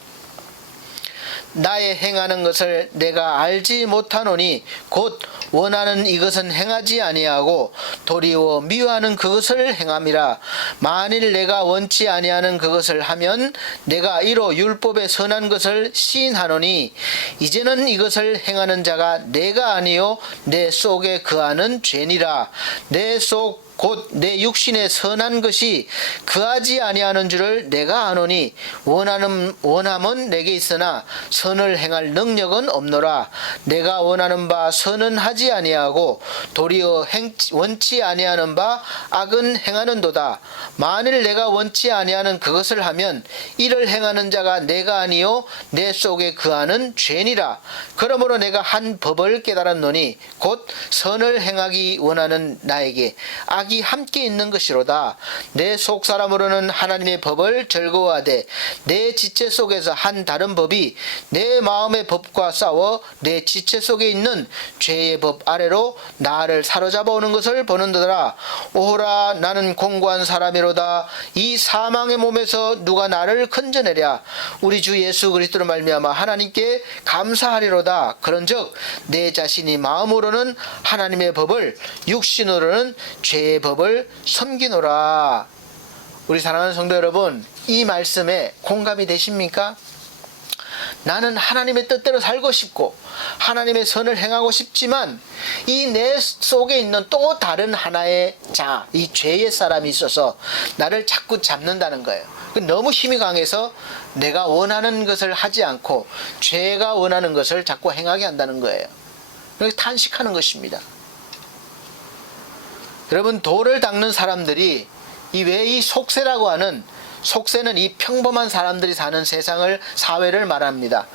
나의 행하는 것을 내가 알지 못하노니 곧 원하는 이것은 행하지 아니하고 도리어 미워하는 그것을 행함이라. 만일 내가 원치 아니하는 그것을 하면 내가 이로 율법의 선한 것을 시인하노니 이제는 이것을 행하는 자가 내가 아니요 내 속에 거하는 죄니라. 내 속 곧 내 육신의 선한 것이 그하지 아니하는 줄을 내가 아노니 원함은 내게 있으나 선을 행할 능력은 없노라. 내가 원하는 바 선은 하지 아니하고 도리어 원치 아니하는 바 악은 행하는도다. 만일 내가 원치 아니하는 그것을 하면 이를 행하는 자가 내가 아니요 내 속에 거하는 죄니라. 그러므로 내가 한 법을 깨달았노니 곧 선을 행하기 원하는 나에게 악이 함께 있는 것이로다. 내 속사람으로는 하나님의 법을 즐거워하되 내 지체 속에서 한 다른 법이 내 마음의 법과 싸워 내 지체 속에 있는 죄의 법 아래로 나를 사로잡아 오는 것을 보는도다. 오호라, 나는 공고한 사람이로다. 이 사망의 몸에서 누가 나를 건져내랴. 우리 주 예수 그리스도로 말미암아 하나님께 감사하리로다. 그런즉 내 자신이 마음으로는 하나님의 법을, 육신으로는 죄의 법을 섬기노라. 우리 사랑하는 성도 여러분, 이 말씀에 공감이 되십니까? 나는 하나님의 뜻대로 살고 싶고 하나님의 선을 행하고 싶지만 이 내 속에 있는 또 다른 하나의 이 죄의 사람이 있어서 나를 자꾸 잡는다는 거예요. 너무 힘이 강해서 내가 원하는 것을 하지 않고 죄가 원하는 것을 자꾸 행하게 한다는 거예요. 그래서 탄식하는 것입니다. 여러분, 돌을 닦는 사람들이 이 속세라고 하는, 속세는 이 평범한 사람들이 사는 세상을, 사회를 말합니다.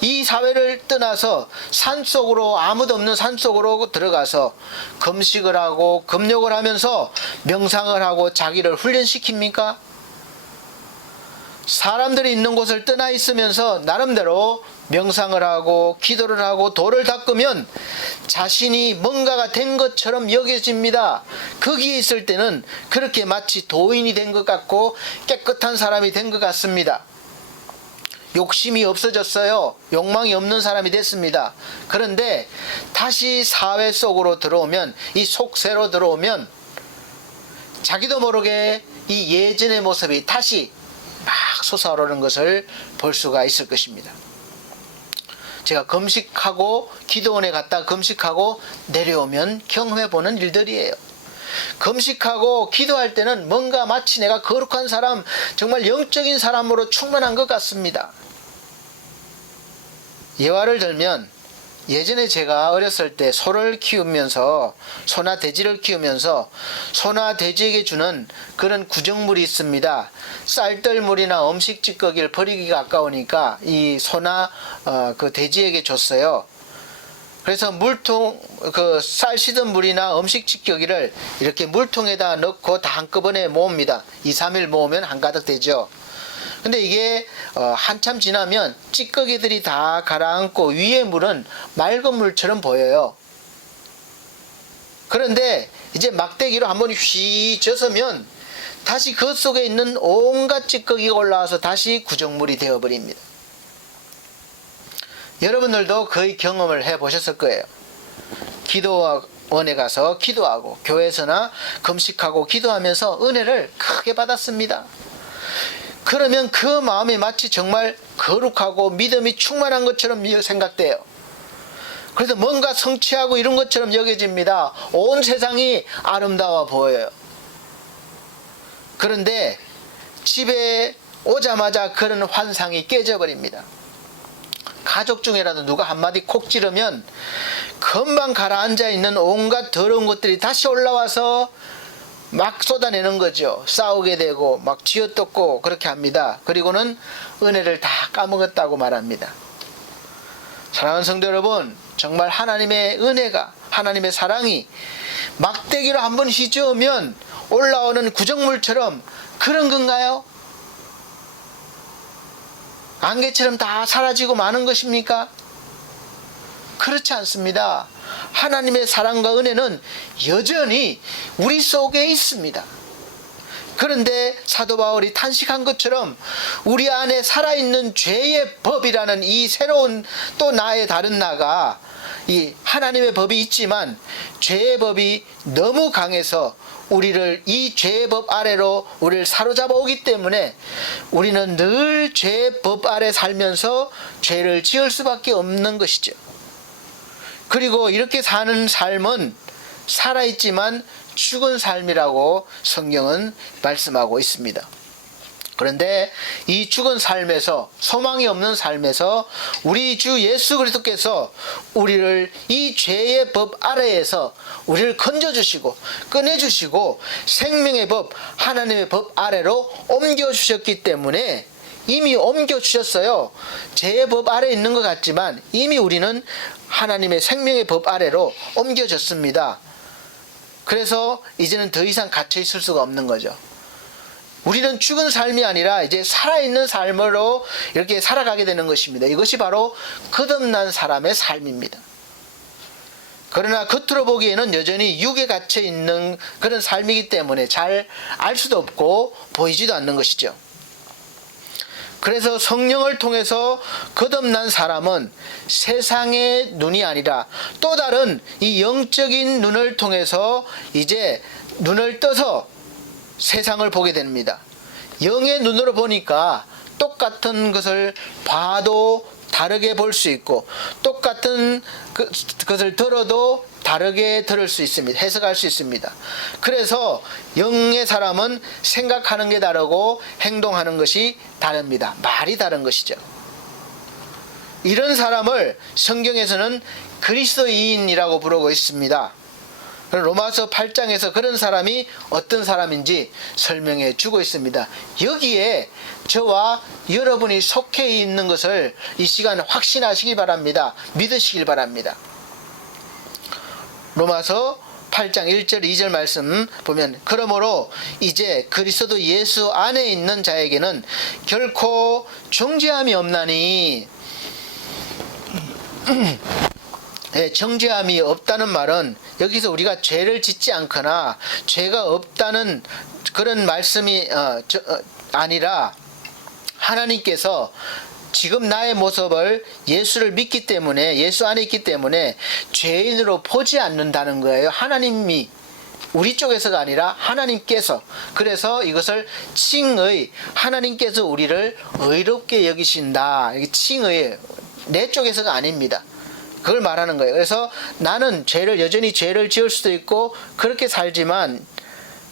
이 사회를 떠나서 산속으로, 아무도 없는 산속으로 들어가서 금식을 하고 금욕을 하면서 명상을 하고 자기를 훈련시킵니까? 사람들이 있는 곳을 떠나 있으면서 나름대로 명상을 하고 기도를 하고 돌을 닦으면 자신이 뭔가가 된 것처럼 여겨집니다. 거기에 있을 때는 그렇게 마치 도인이 된 것 같고 깨끗한 사람이 된 것 같습니다. 욕심이 없어졌어요. 욕망이 없는 사람이 됐습니다. 그런데 다시 사회 속으로 들어오면, 이 속세로 들어오면 자기도 모르게 이 예전의 모습이 다시 막 솟아오르는 것을 볼 수가 있을 것입니다. 제가 금식하고 기도원에 갔다 금식하고 내려오면 경험해 보는 일들이에요. 금식하고 기도할 때는 뭔가 마치 내가 거룩한 사람, 정말 영적인 사람으로 충만한 것 같습니다. 예화를 들면 예전에 제가 어렸을 때 소를 키우면서, 소나 돼지를 키우면서 소나 돼지에게 주는 그런 구정물이 있습니다. 쌀떨물이나 음식 찌꺼기를 버리기가 아까우니까 이 소나 그 돼지에게 줬어요. 그래서 물통, 그 쌀 씻은 물이나 음식 찌꺼기를 이렇게 물통에다 넣고 다 한꺼번에 모읍니다. 2, 3일 모으면 한가득 되죠. 근데 이게 한참 지나면 찌꺼기들이 다 가라앉고 위에 물은 맑은 물처럼 보여요. 그런데 이제 막대기로 한번 휘 젖으면 다시 그 속에 있는 온갖 찌꺼기가 올라와서 다시 구정물이 되어버립니다. 여러분들도 거의 경험을 해보셨을 거예요. 기도원에 가서 기도하고 교회에서나 금식하고 기도하면서 은혜를 크게 받았습니다. 그러면 그 마음이 마치 정말 거룩하고 믿음이 충만한 것처럼 생각돼요. 그래서 뭔가 성취하고 이런 것처럼 여겨집니다. 온 세상이 아름다워 보여요. 그런데 집에 오자마자 그런 환상이 깨져버립니다. 가족 중에라도 누가 한마디 콕 찌르면 금방 가라앉아 있는 온갖 더러운 것들이 다시 올라와서 막 쏟아내는 거죠. 싸우게 되고 막 쥐어뜯고 그렇게 합니다. 그리고는 은혜를 다 까먹었다고 말합니다. 사랑하는 성도 여러분, 정말 하나님의 은혜가, 하나님의 사랑이 막대기로 한번 휘저으면 올라오는 구정물처럼 그런 건가요? 안개처럼 다 사라지고 마는 것입니까? 그렇지 않습니다. 하나님의 사랑과 은혜는 여전히 우리 속에 있습니다. 그런데 사도 바울이 탄식한 것처럼 우리 안에 살아있는 죄의 법이라는 이 새로운 또 나의 다른 나가, 이 하나님의 법이 있지만 죄의 법이 너무 강해서 우리를 이 죄의 법 아래로 우리를 사로잡아 오기 때문에 우리는 늘 죄의 법 아래 살면서 죄를 지을 수밖에 없는 것이죠. 그리고 이렇게 사는 삶은 살아있지만 죽은 삶이라고 성경은 말씀하고 있습니다. 그런데 이 죽은 삶에서, 소망이 없는 삶에서 우리 주 예수 그리스도께서 우리를 이 죄의 법 아래에서 우리를 건져주시고 꺼내주시고 생명의 법, 하나님의 법 아래로 옮겨주셨기 때문에, 이미 옮겨주셨어요. 죄의 법 아래에 있는 것 같지만 이미 우리는 하나님의 생명의 법 아래로 옮겨졌습니다. 그래서 이제는 더 이상 갇혀 있을 수가 없는 거죠. 우리는 죽은 삶이 아니라 이제 살아있는 삶으로 이렇게 살아가게 되는 것입니다. 이것이 바로 거듭난 사람의 삶입니다. 그러나 겉으로 보기에는 여전히 육에 갇혀 있는 그런 삶이기 때문에 잘 알 수도 없고 보이지도 않는 것이죠. 그래서 성령을 통해서 거듭난 사람은 세상의 눈이 아니라 또 다른 이 영적인 눈을 통해서 이제 눈을 떠서 세상을 보게 됩니다. 영의 눈으로 보니까 똑같은 것을 봐도 다르게 볼 수 있고, 똑같은 것을 들어도 다르게 들을 수 있습니다. 해석할 수 있습니다. 그래서 영의 사람은 생각하는 게 다르고 행동하는 것이 다릅니다. 말이 다른 것이죠. 이런 사람을 성경에서는 그리스도인이라고 부르고 있습니다. 로마서 8장에서 그런 사람이 어떤 사람인지 설명해 주고 있습니다. 여기에 저와 여러분이 속해 있는 것을 이 시간 확신하시기 바랍니다. 믿으시길 바랍니다. 로마서 8장 1절 2절 말씀 보면, 그러므로 이제 그리스도 예수 안에 있는 자에게는 결코 정죄함이 없나니. 네, 정죄함이 없다는 말은 여기서 우리가 죄를 짓지 않거나 죄가 없다는 그런 말씀이 아니라, 하나님께서 지금 나의 모습을 예수를 믿기 때문에, 예수 안에 있기 때문에 죄인으로 보지 않는다는 거예요. 하나님이, 우리 쪽에서가 아니라 하나님께서. 그래서 이것을 칭의, 하나님께서 우리를 의롭게 여기신다. 이게 칭의, 내 쪽에서가 아닙니다. 그걸 말하는 거예요. 그래서 나는 여전히 죄를 지을 수도 있고 그렇게 살지만,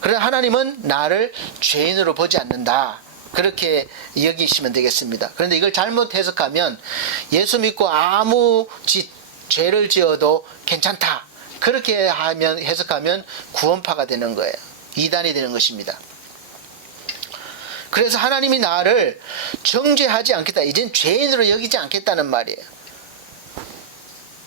그러나 하나님은 나를 죄인으로 보지 않는다. 그렇게 여기시면 되겠습니다. 그런데 이걸 잘못 해석하면 예수 믿고 아무 죄를 지어도 괜찮다. 그렇게 해석하면 구원파가 되는 거예요. 이단이 되는 것입니다. 그래서 하나님이 나를 정죄하지 않겠다. 이젠 죄인으로 여기지 않겠다는 말이에요.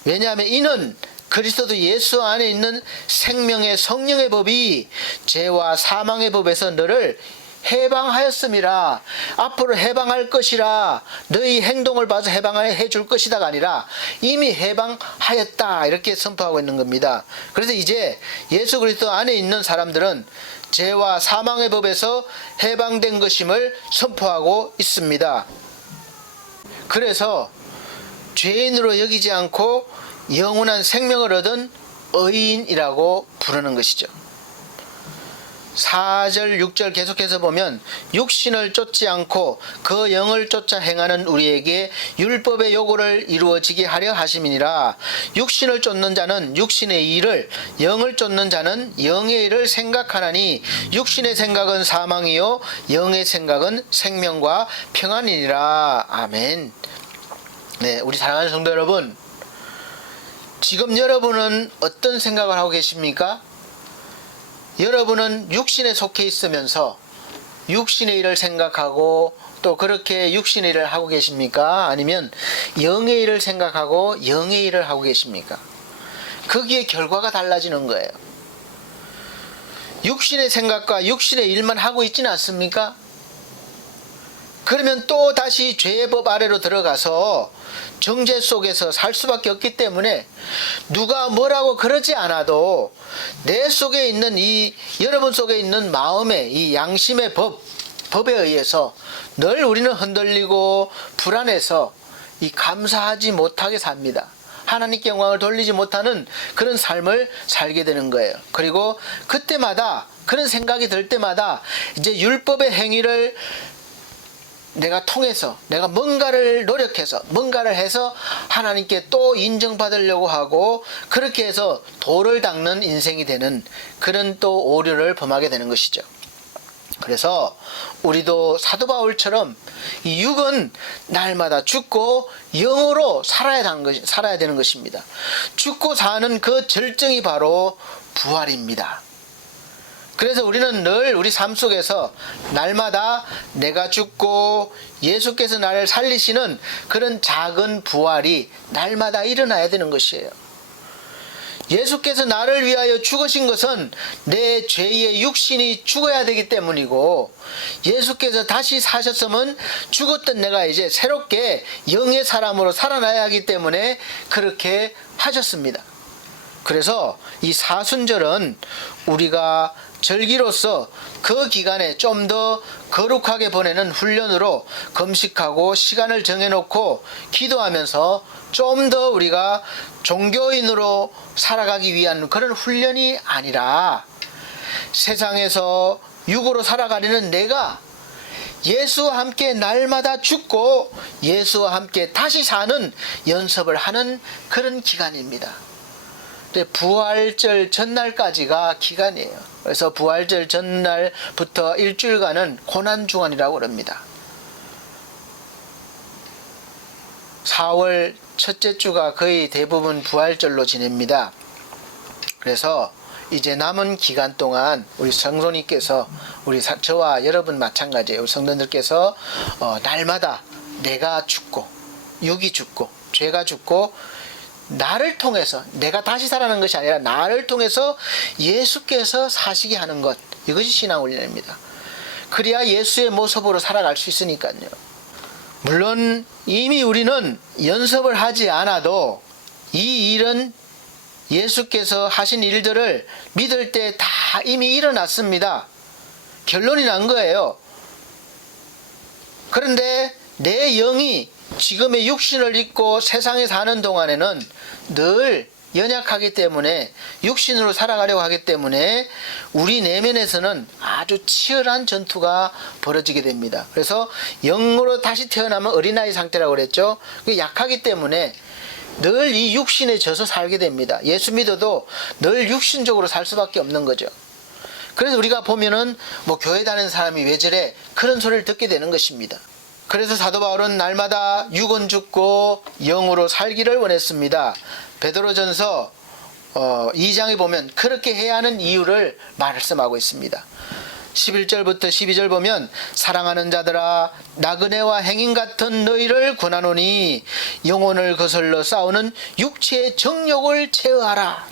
왜냐하면 이는 그리스도 예수 안에 있는 생명의 성령의 법이 죄와 사망의 법에서 너를 해방하였음이라. 앞으로 해방할 것이라. 너희 행동을 봐서 해방해 줄 것이다가 아니라 이미 해방하였다. 이렇게 선포하고 있는 겁니다. 그래서 이제 예수 그리스도 안에 있는 사람들은 죄와 사망의 법에서 해방된 것임을 선포하고 있습니다. 그래서 죄인으로 여기지 않고 영원한 생명을 얻은 의인이라고 부르는 것이죠. 4절 6절 계속해서 보면 육신을 쫓지 않고 그 영을 쫓아 행하는 우리에게 율법의 요구를 이루어지게 하려 하심이니라. 육신을 쫓는 자는 육신의 일을, 영을 쫓는 자는 영의 일을 생각하나니 육신의 생각은 사망이요 영의 생각은 생명과 평안이니라. 아멘. 네, 우리 사랑하는 성도 여러분, 지금 여러분은 어떤 생각을 하고 계십니까? 여러분은 육신에 속해 있으면서 육신의 일을 생각하고 또 그렇게 육신의 일을 하고 계십니까? 아니면 영의 일을 생각하고 영의 일을 하고 계십니까? 거기에 결과가 달라지는 거예요. 육신의 생각과 육신의 일만 하고 있지는 않습니까? 그러면 또 다시 죄의 법 아래로 들어가서 정죄 속에서 살 수밖에 없기 때문에 누가 뭐라고 그러지 않아도 내 속에 있는 여러분 속에 있는 마음의 이 양심의 법에 의해서 늘 우리는 흔들리고 불안해서 감사하지 못하게 삽니다. 하나님께 영광을 돌리지 못하는 그런 삶을 살게 되는 거예요. 그리고 그때마다 그런 생각이 들 때마다 이제 율법의 행위를 내가 통해서 내가 뭔가를 노력해서 뭔가를 해서 하나님께 또 인정받으려고 하고 그렇게 해서 돌을 닦는 인생이 되는 그런 또 오류를 범하게 되는 것이죠. 그래서 우리도 사도 바울처럼 이 육은 날마다 죽고 영으로 살아야 되는 것입니다. 죽고 사는 그 절정이 바로 부활입니다. 그래서 우리는 늘 우리 삶 속에서 날마다 내가 죽고 예수께서 나를 살리시는 그런 작은 부활이 날마다 일어나야 되는 것이에요. 예수께서 나를 위하여 죽으신 것은 내 죄의 육신이 죽어야 되기 때문이고, 예수께서 다시 사셨으면 죽었던 내가 이제 새롭게 영의 사람으로 살아나야 하기 때문에 그렇게 하셨습니다. 그래서 이 사순절은 우리가 절기로서 그 기간에 좀 더 거룩하게 보내는 훈련으로 금식하고 시간을 정해놓고 기도하면서 좀 더 우리가 종교인으로 살아가기 위한 그런 훈련이 아니라 세상에서 육으로 살아가려는 내가 예수와 함께 날마다 죽고 예수와 함께 다시 사는 연습을 하는 그런 기간입니다. 부활절 전날까지가 기간이에요. 그래서 부활절 전날부터 일주일간은 고난주간이라고 합니다. 4월 첫째 주가 거의 대부분 부활절로 지냅니다. 그래서 이제 남은 기간 동안 우리 성도님께서 저와 여러분 마찬가지예요. 우리 성도님들께서 날마다 내가 죽고 육이 죽고 죄가 죽고 나를 통해서 내가 다시 살아나는 것이 아니라 나를 통해서 예수께서 사시게 하는 것, 이것이 신앙훈련입니다. 그래야 예수의 모습으로 살아갈 수 있으니까요. 물론 이미 우리는 연습을 하지 않아도 이 일은 예수께서 하신 일들을 믿을 때 다 이미 일어났습니다. 결론이 난 거예요. 그런데 내 영이 지금의 육신을 입고 세상에 사는 동안에는 늘 연약하기 때문에 육신으로 살아가려고 하기 때문에 우리 내면에서는 아주 치열한 전투가 벌어지게 됩니다. 그래서 영으로 다시 태어나면 어린아이 상태라고 그랬죠. 약하기 때문에 늘 이 육신에 져서 살게 됩니다. 예수 믿어도 늘 육신적으로 살 수밖에 없는 거죠. 그래서 우리가 보면은 뭐 교회 다니는 사람이 왜 저래 그런 소리를 듣게 되는 것입니다. 그래서 사도 바울은 날마다 육은 죽고 영으로 살기를 원했습니다. 베드로전서 2장에 보면 그렇게 해야 하는 이유를 말씀하고 있습니다. 11절부터 12절 보면 사랑하는 자들아 나그네와 행인 같은 너희를 권하노니 영혼을 거슬러 싸우는 육체의 정욕을 제어하라.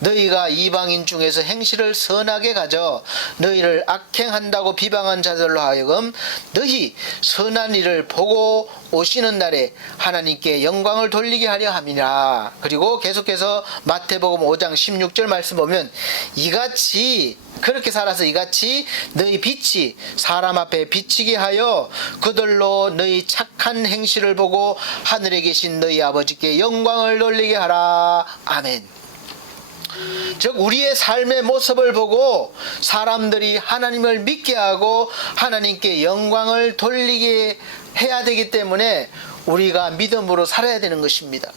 너희가 이방인 중에서 행실을 선하게 가져 너희를 악행한다고 비방한 자들로 하여금 너희 선한 일을 보고 오시는 날에 하나님께 영광을 돌리게 하려 함이라. 그리고 계속해서 마태복음 5장 16절 말씀 보면 이같이 그렇게 살아서 이같이 너희 빛이 사람 앞에 비치게 하여 그들로 너희 착한 행실을 보고 하늘에 계신 너희 아버지께 영광을 돌리게 하라. 아멘. 즉 우리의 삶의 모습을 보고 사람들이 하나님을 믿게 하고 하나님께 영광을 돌리게 해야 되기 때문에 우리가 믿음으로 살아야 되는 것입니다.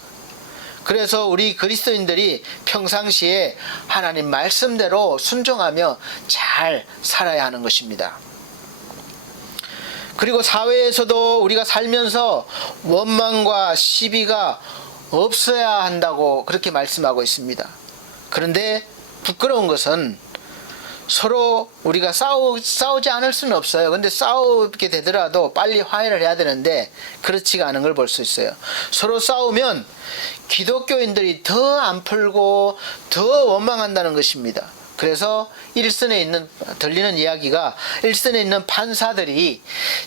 그래서 우리 그리스도인들이 평상시에 하나님 말씀대로 순종하며 잘 살아야 하는 것입니다. 그리고 사회에서도 우리가 살면서 원망과 시비가 없어야 한다고 그렇게 말씀하고 있습니다. 그런데 부끄러운 것은 서로 우리가 싸우지 않을 수는 없어요. 근데 싸우게 되더라도 빨리 화해를 해야 되는데 그렇지가 않은 걸 볼 수 있어요. 서로 싸우면 기독교인들이 더 안 풀고 더 원망한다는 것입니다. 그래서 들리는 이야기가 일선에 있는 판사들이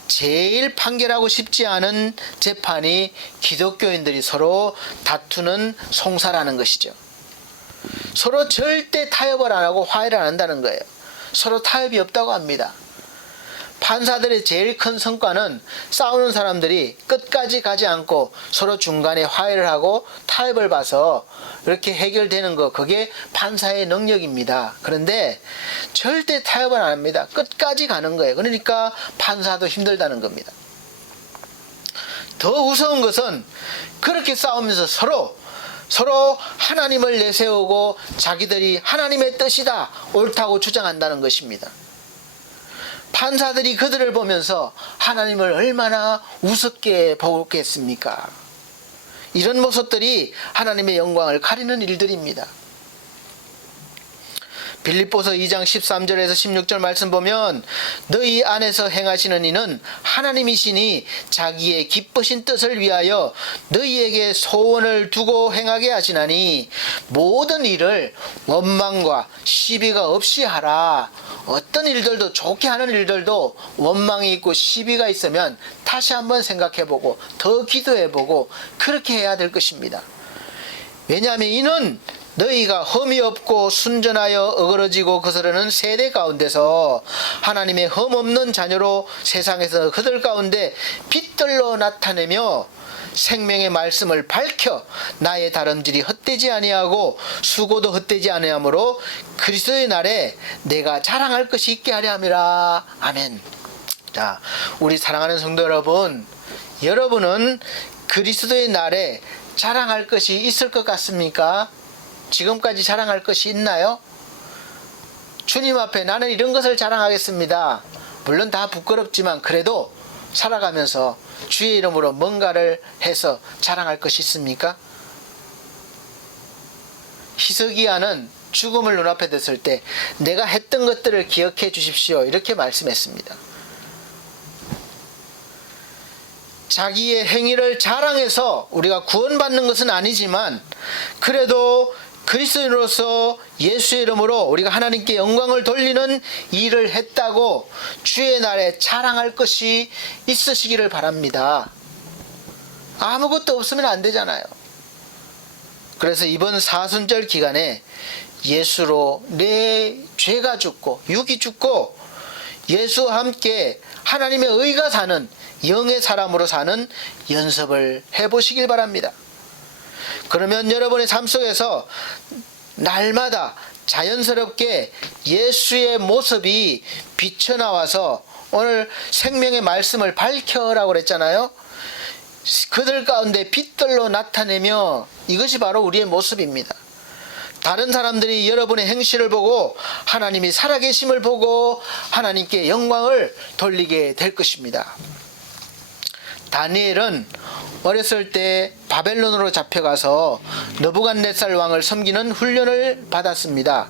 제일 판결하고 싶지 않은 재판이 기독교인들이 서로 다투는 송사라는 것이죠. 서로 절대 타협을 안 하고 화해를 안 한다는 거예요. 서로 타협이 없다고 합니다. 판사들의 제일 큰 성과는 싸우는 사람들이 끝까지 가지 않고 서로 중간에 화해를 하고 타협을 봐서 이렇게 해결되는 거, 그게 판사의 능력입니다. 그런데 절대 타협을 안 합니다. 끝까지 가는 거예요. 그러니까 판사도 힘들다는 겁니다. 더 우스운 것은 그렇게 싸우면서 서로 하나님을 내세우고 자기들이 하나님의 뜻이다, 옳다고 주장한다는 것입니다. 판사들이 그들을 보면서 하나님을 얼마나 우습게 보겠습니까? 이런 모습들이 하나님의 영광을 가리는 일들입니다. 빌립보서 2장 13절에서 16절 말씀 보면 너희 안에서 행하시는 이는 하나님이시니 자기의 기쁘신 뜻을 위하여 너희에게 소원을 두고 행하게 하시나니 모든 일을 원망과 시비가 없이 하라. 어떤 일들도, 좋게 하는 일들도 원망이 있고 시비가 있으면 다시 한번 생각해보고 더 기도해보고 그렇게 해야 될 것입니다. 왜냐하면 이는 너희가 흠이 없고 순전하여 어그러지고 거스르는 세대 가운데서 하나님의 흠 없는 자녀로 세상에서 그들 가운데 빛들로 나타내며 생명의 말씀을 밝혀 나의 다름질이 헛되지 아니하고 수고도 헛되지 아니하므로 그리스도의 날에 내가 자랑할 것이 있게 하려 함이라. 아멘. 자, 우리 사랑하는 성도 여러분, 여러분은 그리스도의 날에 자랑할 것이 있을 것 같습니까? 지금까지 자랑할 것이 있나요? 주님 앞에 나는 이런 것을 자랑하겠습니다. 물론 다 부끄럽지만 그래도 살아가면서 주의 이름으로 뭔가를 해서 자랑할 것이 있습니까? 히스기야는 죽음을 눈앞에 뒀을 때 내가 했던 것들을 기억해 주십시오, 이렇게 말씀했습니다. 자기의 행위를 자랑해서 우리가 구원받는 것은 아니지만 그래도 그리스도인으로서 예수의 이름으로 우리가 하나님께 영광을 돌리는 일을 했다고 주의 날에 자랑할 것이 있으시기를 바랍니다. 아무것도 없으면 안 되잖아요. 그래서 이번 사순절 기간에 예수로 내 죄가 죽고 육이 죽고 예수와 함께 하나님의 의가 사는 영의 사람으로 사는 연습을 해보시길 바랍니다. 그러면 여러분의 삶 속에서 날마다 자연스럽게 예수의 모습이 비쳐나와서 오늘 생명의 말씀을 밝혀라고 그랬잖아요. 그들 가운데 빛들로 나타내며 이것이 바로 우리의 모습입니다. 다른 사람들이 여러분의 행실을 보고 하나님이 살아계심을 보고 하나님께 영광을 돌리게 될 것입니다. 다니엘은 어렸을 때 바벨론으로 잡혀가서 느부갓네살 왕을 섬기는 훈련을 받았습니다.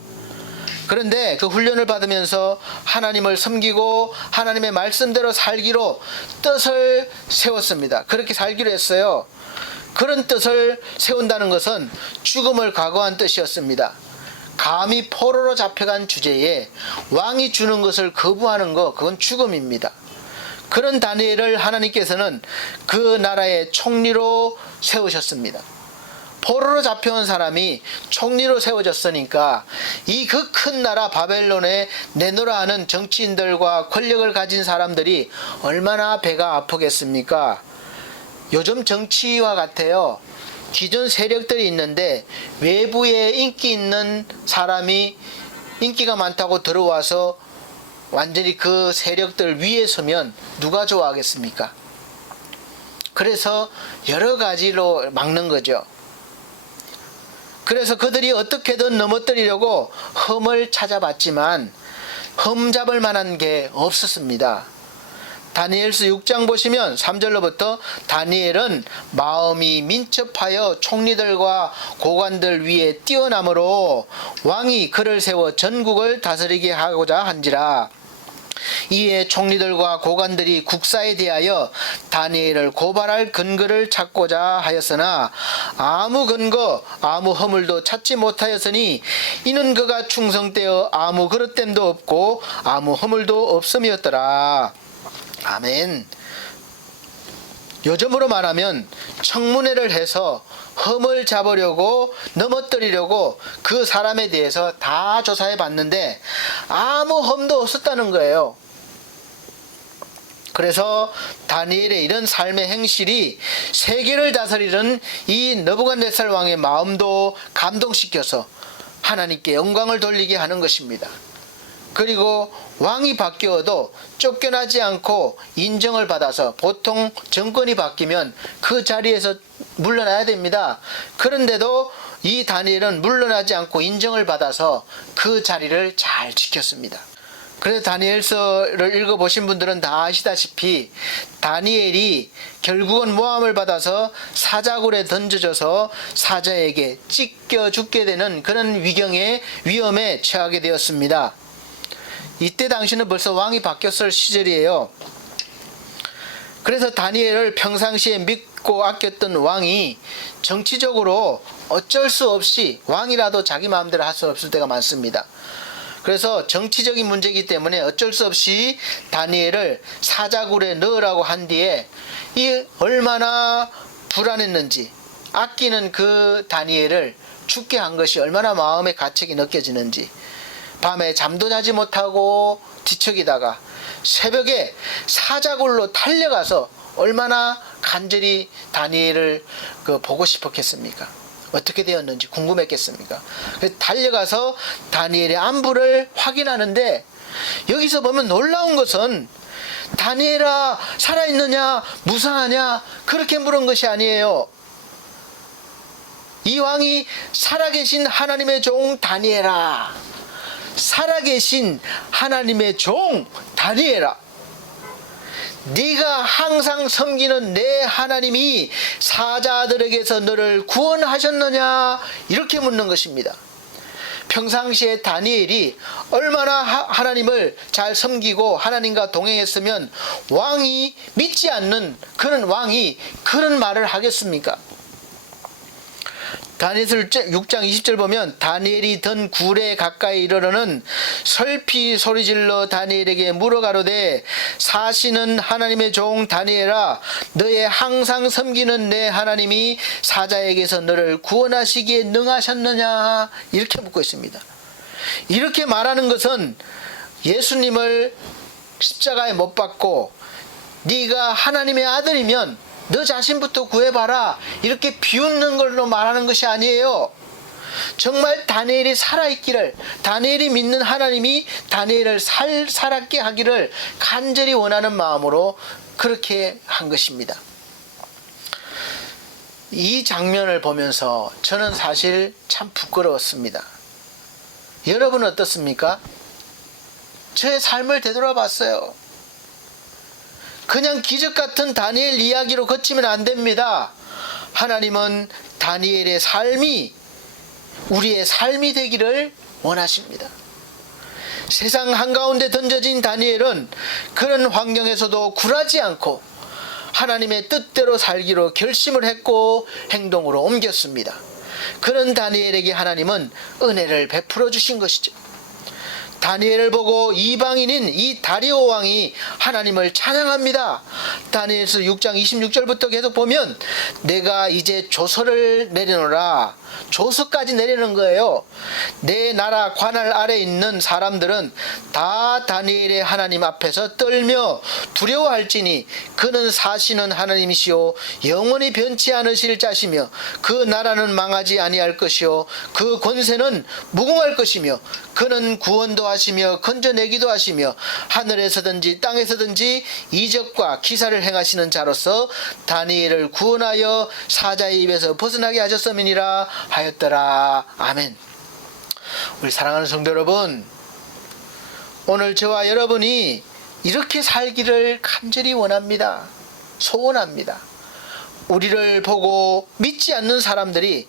그런데 그 훈련을 받으면서 하나님을 섬기고 하나님의 말씀대로 살기로 뜻을 세웠습니다. 그렇게 살기로 했어요. 그런 뜻을 세운다는 것은 죽음을 각오한 뜻이었습니다. 감히 포로로 잡혀간 주제에 왕이 주는 것을 거부하는 것, 그건 죽음입니다. 그런 다니엘을 하나님께서는 그 나라의 총리로 세우셨습니다. 포로로 잡혀온 사람이 총리로 세워졌으니까 이 그 큰 나라 바벨론에 내놓으라 하는 정치인들과 권력을 가진 사람들이 얼마나 배가 아프겠습니까? 요즘 정치와 같아요. 기존 세력들이 있는데 외부에 인기 있는 사람이 인기가 많다고 들어와서 완전히 그 세력들 위에 서면 누가 좋아하겠습니까? 그래서 여러 가지로 막는 거죠. 그래서 그들이 어떻게든 넘어뜨리려고 흠을 찾아봤지만 흠잡을 만한 게 없었습니다. 다니엘서 6장 보시면 3절로부터 다니엘은 마음이 민첩하여 총리들과 고관들 위에 뛰어나므로 왕이 그를 세워 전국을 다스리게 하고자 한지라. 이에 총리들과 고관들이 국사에 대하여 다니엘을 고발할 근거를 찾고자 하였으나 아무 근거 아무 허물도 찾지 못하였으니 이는 그가 충성되어 아무 그릇됨도 없고 아무 허물도 없음이었더라. 아멘. 요즘으로 말하면 청문회를 해서 흠을 잡으려고 넘어뜨리려고 그 사람에 대해서 다 조사해 봤는데 아무 흠도 없었다는 거예요. 그래서 다니엘의 이런 삶의 행실이 세계를 다스리는 이 느부갓네살 왕의 마음도 감동시켜서 하나님께 영광을 돌리게 하는 것입니다. 그리고 왕이 바뀌어도 쫓겨나지 않고 인정을 받아서, 보통 정권이 바뀌면 그 자리에서 물러나야 됩니다. 그런데도 이 다니엘은 물러나지 않고 인정을 받아서 그 자리를 잘 지켰습니다. 그래서 다니엘서를 읽어보신 분들은 다 아시다시피 다니엘이 결국은 모함을 받아서 사자굴에 던져져서 사자에게 찢겨 죽게 되는 그런 위험에 처하게 되었습니다. 이때 당시는 벌써 왕이 바뀌었을 시절이에요. 그래서 다니엘을 평상시에 믿고 아꼈던 왕이 정치적으로 어쩔 수 없이, 왕이라도 자기 마음대로 할 수 없을 때가 많습니다. 그래서 정치적인 문제이기 때문에 어쩔 수 없이 다니엘을 사자굴에 넣으라고 한 뒤에 이 얼마나 불안했는지, 아끼는 그 다니엘을 죽게 한 것이 얼마나 마음의 가책이 느껴지는지, 밤에 잠도 자지 못하고 뒤척이다가 새벽에 사자굴로 달려가서 얼마나 간절히 다니엘을 보고 싶었겠습니까? 어떻게 되었는지 궁금했겠습니까? 그래서 달려가서 다니엘의 안부를 확인하는데, 여기서 보면 놀라운 것은 다니엘아 살아있느냐 무사하냐 그렇게 물은 것이 아니에요. 이 왕이 살아계신 하나님의 종 다니엘아, 살아계신 하나님의 종 다니엘아, 네가 항상 섬기는 내 하나님이 사자들에게서 너를 구원하셨느냐, 이렇게 묻는 것입니다. 평상시에 다니엘이 얼마나 하나님을 잘 섬기고 하나님과 동행했으면 왕이 믿지 않는 그런 왕이 그런 말을 하겠습니까? 다니엘 6장 20절 보면 다니엘이 든 굴에 가까이 이르러는 설피 소리질러 다니엘에게 물어가로되 사시는 하나님의 종 다니엘아, 너의 항상 섬기는 내 하나님이 사자에게서 너를 구원하시기에 능하셨느냐, 이렇게 묻고 있습니다. 이렇게 말하는 것은 예수님을 십자가에 못 박고 네가 하나님의 아들이면 너 자신부터 구해봐라. 이렇게 비웃는 걸로 말하는 것이 아니에요. 정말 다니엘이 살아있기를, 다니엘이 믿는 하나님이 다니엘을 살았게 하기를 간절히 원하는 마음으로 그렇게 한 것입니다. 이 장면을 보면서 저는 사실 참 부끄러웠습니다. 여러분은 어떻습니까? 저의 삶을 되돌아봤어요. 그냥 기적 같은 다니엘 이야기로 그치면 안 됩니다. 하나님은 다니엘의 삶이 우리의 삶이 되기를 원하십니다. 세상 한가운데 던져진 다니엘은 그런 환경에서도 굴하지 않고 하나님의 뜻대로 살기로 결심을 했고 행동으로 옮겼습니다. 그런 다니엘에게 하나님은 은혜를 베풀어 주신 것이죠. 다니엘을 보고 이방인인 이 다리오 왕이 하나님을 찬양합니다. 다니엘서 6장 26절부터 계속 보면 내가 이제 조서를 내려놓으라. 조서까지 내리는 거예요. 내 나라 관할 아래 있는 사람들은 다 다니엘의 하나님 앞에서 떨며 두려워할지니 그는 사시는 하나님이시오 영원히 변치 않으실 자시며 그 나라는 망하지 아니할 것이요 그 권세는 무궁할 것이며 그는 구원도 하시며 건져내기도 하시며 하늘에서든지 땅에서든지 이적과 기사를 행하시는 자로서 다니엘을 구원하여 사자의 입에서 벗어나게 하셨음이니라 하였더라. 아멘. 우리 사랑하는 성도 여러분, 오늘 저와 여러분이 이렇게 살기를 간절히 원합니다. 소원합니다. 우리를 보고 믿지 않는 사람들이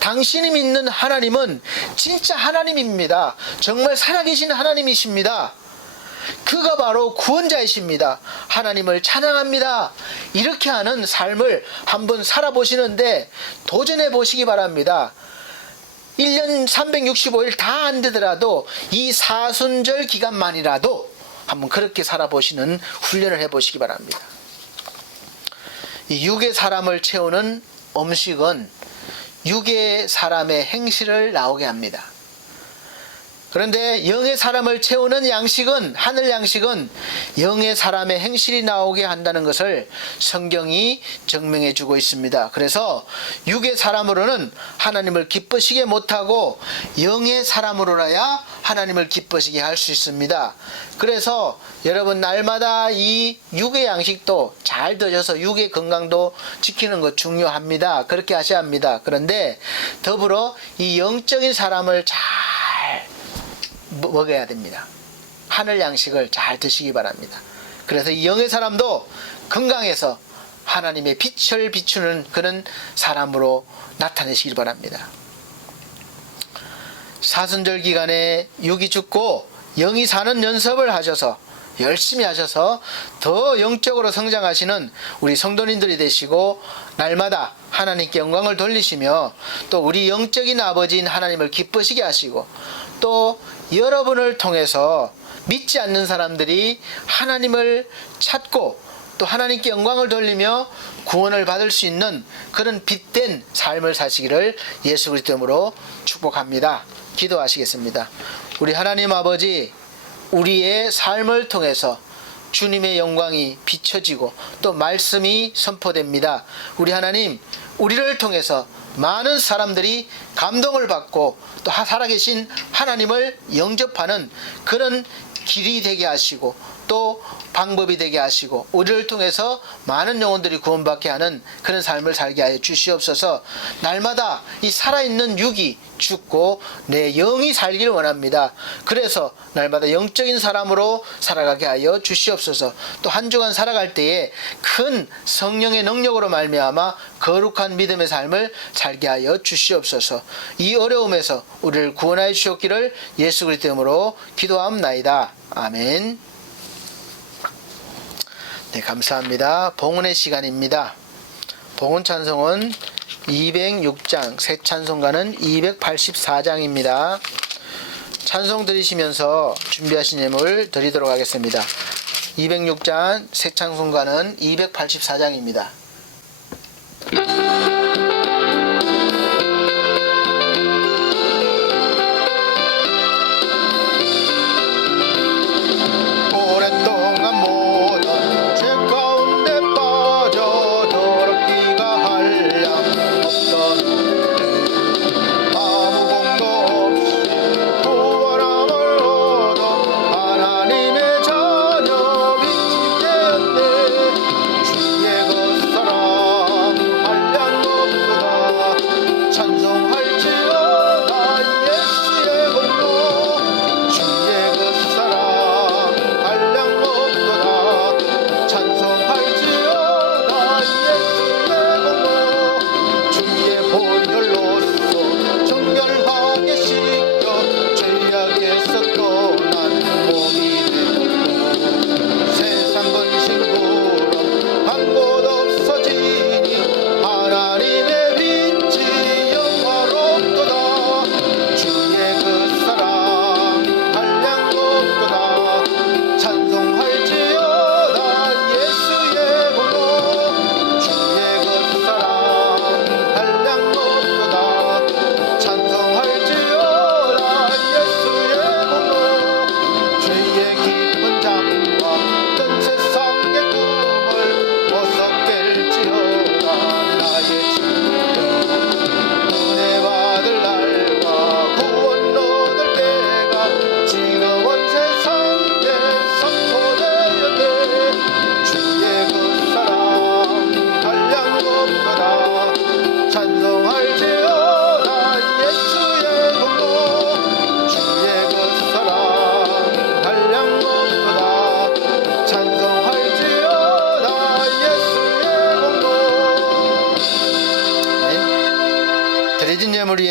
당신이 믿는 하나님은 진짜 하나님입니다. 정말 살아계신 하나님이십니다. 그가 바로 구원자이십니다. 하나님을 찬양합니다. 이렇게 하는 삶을 한번 살아보시는데 도전해 보시기 바랍니다. 1년 365일 다 안 되더라도 이 사순절 기간만이라도 한번 그렇게 살아보시는 훈련을 해보시기 바랍니다. 이 육의 사람을 채우는 음식은 육의 사람의 행실을 나오게 합니다. 그런데 영의 사람을 채우는 양식은, 하늘 양식은 영의 사람의 행실이 나오게 한다는 것을 성경이 증명해 주고 있습니다. 그래서 육의 사람으로는 하나님을 기쁘시게 못하고 영의 사람으로라야 하나님을 기쁘시게 할 수 있습니다. 그래서 여러분 날마다 이 육의 양식도 잘 드셔서 육의 건강도 지키는 것 중요합니다. 그렇게 하셔야 합니다. 그런데 더불어 이 영적인 사람을 잘 먹어야 됩니다. 하늘 양식을 잘 드시기 바랍니다. 그래서 이 영의 사람도 건강해서 하나님의 빛을 비추는 그런 사람으로 나타내시길 바랍니다. 사순절 기간에 육이 죽고 영이 사는 연습을 하셔서 열심히 하셔서 더 영적으로 성장하시는 우리 성도님들이 되시고 날마다 하나님께 영광을 돌리시며 또 우리 영적인 아버지인 하나님을 기쁘시게 하시고 또 여러분을 통해서 믿지 않는 사람들이 하나님을 찾고 또 하나님께 영광을 돌리며 구원을 받을 수 있는 그런 빛된 삶을 사시기를 예수 그리스도 이름으로 축복합니다. 기도하시겠습니다. 우리 하나님 아버지, 우리의 삶을 통해서 주님의 영광이 비춰지고 또 말씀이 선포됩니다. 우리 하나님, 우리를 통해서 많은 사람들이 감동을 받고 또 살아계신 하나님을 영접하는 그런 길이 되게 하시고 또 방법이 되게 하시고 우리를 통해서 많은 영혼들이 구원받게 하는 그런 삶을 살게 하여 주시옵소서. 날마다 이 살아있는 육이 죽고 내 영이 살기를 원합니다. 그래서 날마다 영적인 사람으로 살아가게 하여 주시옵소서. 또 한 주간 살아갈 때에 큰 성령의 능력으로 말미암아 거룩한 믿음의 삶을 살게 하여 주시옵소서. 이 어려움에서 우리를 구원하여 주셨기를 예수 그리스도 이름으로 기도하옵나이다. 아멘. 네, 감사합니다. 봉헌의 시간입니다. 봉헌 찬송은 206장, 새 찬송가는 284장입니다. 찬송 드리시면서 준비하신 예물 드리도록 하겠습니다. 206장, 새 찬송가는 284장입니다. 오랫동안 모든 죄 가운데 빠져도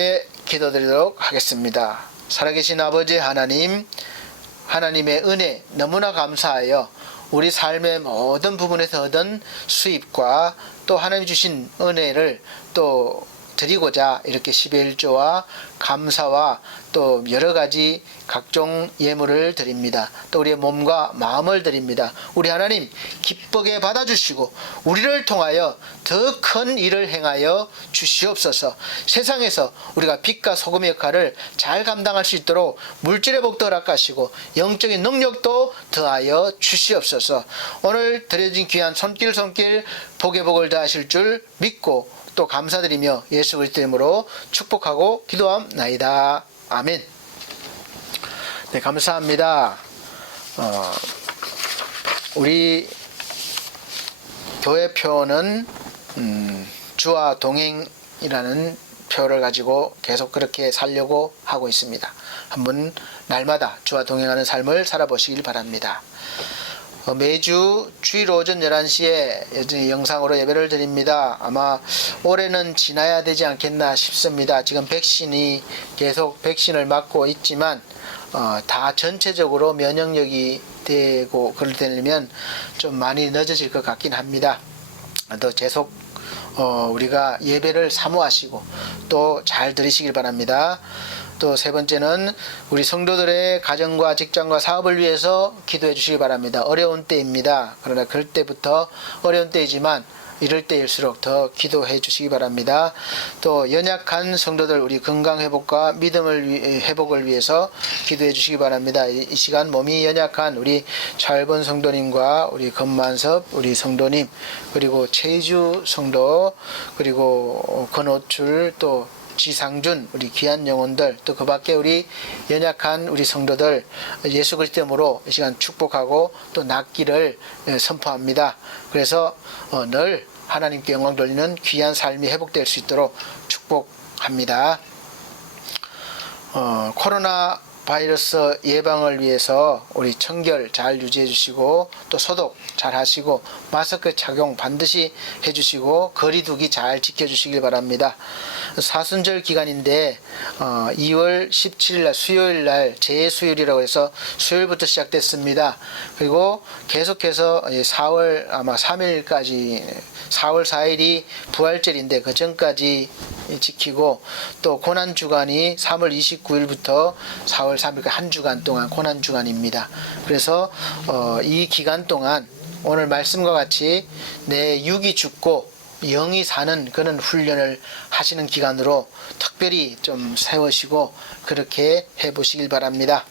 함께 기도드리도록 하겠습니다. 살아계신 아버지 하나님, 하나님의 은혜 너무나 감사하여 우리 삶의 모든 부분에서 얻은 수입과 또 하나님 주신 은혜를 또 드리고자 이렇게 11조와 감사와 또 여러 가지 각종 예물을 드립니다. 또 우리의 몸과 마음을 드립니다. 우리 하나님 기쁘게 받아주시고 우리를 통하여 더 큰 일을 행하여 주시옵소서. 세상에서 우리가 빛과 소금의 역할을 잘 감당할 수 있도록 물질의 복도 허락하시고 영적인 능력도 더하여 주시옵소서. 오늘 드려진 귀한 손길 복의 복을 더하실 줄 믿고 또 감사드리며 예수 그리스도 이름으로 축복하고 기도함나이다. 아멘. 네, 감사합니다. 우리 교회표는 주와 동행이라는 표를 가지고 계속 그렇게 살려고 하고 있습니다. 한번 날마다 주와 동행하는 삶을 살아보시길 바랍니다. 매주 주일 오전 11시에 여전히 영상으로 예배를 드립니다. 아마 올해는 지나야 되지 않겠나 싶습니다. 지금 계속 백신을 맞고 있지만 다 전체적으로 면역력이 되고 그럴 때면 좀 많이 늦어질 것 같긴 합니다. 또 계속 우리가 예배를 사모하시고 또 잘 들으시길 바랍니다. 또 세 번째는 우리 성도들의 가정과 직장과 사업을 위해서 기도해 주시기 바랍니다. 어려운 때입니다. 그러나 그럴 때부터 어려운 때이지만 이럴 때일수록 더 기도해 주시기 바랍니다. 또 연약한 성도들 우리 건강 회복과 믿음을 회복을 위해서 기도해 주시기 바랍니다. 이 시간 몸이 연약한 우리 찰번 성도님과 우리 건만섭 우리 성도님 그리고 최주 성도 그리고 건호출 또 지상준 우리 귀한 영혼들 또 그 밖에 우리 연약한 우리 성도들 예수 그리스도 이름으로 이 시간 축복하고 또 낫기를 선포합니다. 그래서 늘 하나님께 영광 돌리는 귀한 삶이 회복될 수 있도록 축복합니다. 코로나 바이러스 예방을 위해서 우리 청결 잘 유지해 주시고 또 소독 잘 하시고 마스크 착용 반드시 해 주시고 거리 두기 잘 지켜 주시길 바랍니다. 사순절 기간인데 2월 17일 날 수요일 날 재수요일이라고 해서 수요일부터 시작됐습니다. 그리고 계속해서 4월 아마 3일까지 4월 4일이 부활절인데 그 전까지 지키고 또 고난주간이 3월 29일부터 4월 3일까지 한 주간 동안 고난주간입니다. 그래서 이 기간 동안 오늘 말씀과 같이 내 육이 죽고 영이 사는 그런 훈련을 하시는 기간으로 특별히 좀 세우시고 그렇게 해보시길 바랍니다.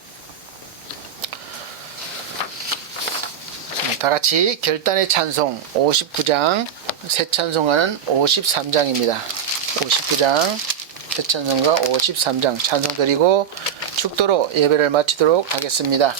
다 같이 결단의 찬송 59장 새 찬송가는 53장입니다. 59장 새 찬송가 53장 찬송 드리고 축도로 예배를 마치도록 하겠습니다.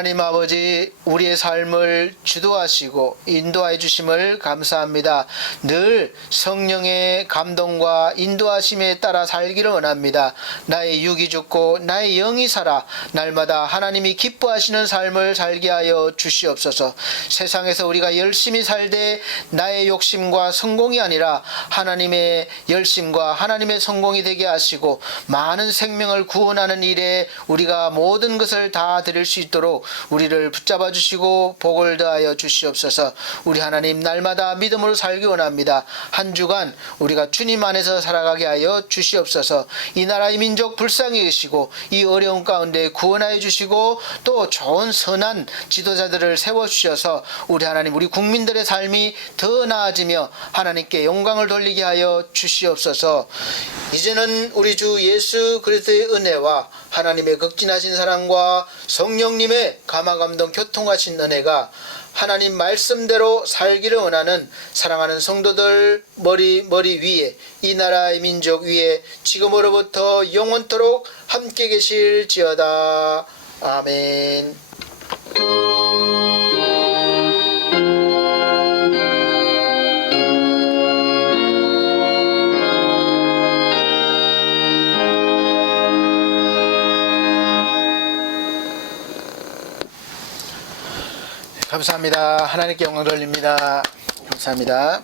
하나님 아버지, 우리의 삶을 주도하시고 인도하여 주심을 감사합니다. 늘 성령의 감동과 인도하심에 따라 살기를 원합니다. 나의 육이 죽고 나의 영이 살아 날마다 하나님이 기뻐하시는 삶을 살게 하여 주시옵소서. 세상에서 우리가 열심히 살되 나의 욕심과 성공이 아니라 하나님의 열심과 하나님의 성공이 되게 하시고 많은 생명을 구원하는 일에 우리가 모든 것을 다 드릴 수 있도록 우리를 붙잡아 주시고 복을 더하여 주시옵소서. 우리 하나님, 날마다 믿음으로 살기 원합니다. 한 주간 우리가 주님 안에서 살아가게 하여 주시옵소서. 이 나라의 민족 불쌍히 여기시고 이 어려운 가운데 구원하여 주시고 또 좋은 선한 지도자들을 세워주셔서 우리 하나님, 우리 국민들의 삶이 더 나아지며 하나님께 영광을 돌리게 하여 주시옵소서. 이제는 우리 주 예수 그리스도의 은혜와 하나님의 극진하신 사랑과 성령님의 감화감동 교통하신 은혜가 하나님 말씀대로 살기를 원하는 사랑하는 성도들 머리 위에, 이 나라의 민족 위에 지금으로부터 영원토록 함께 계실지어다. 아멘. 감사합니다. 하나님께 영광 돌립니다. 감사합니다.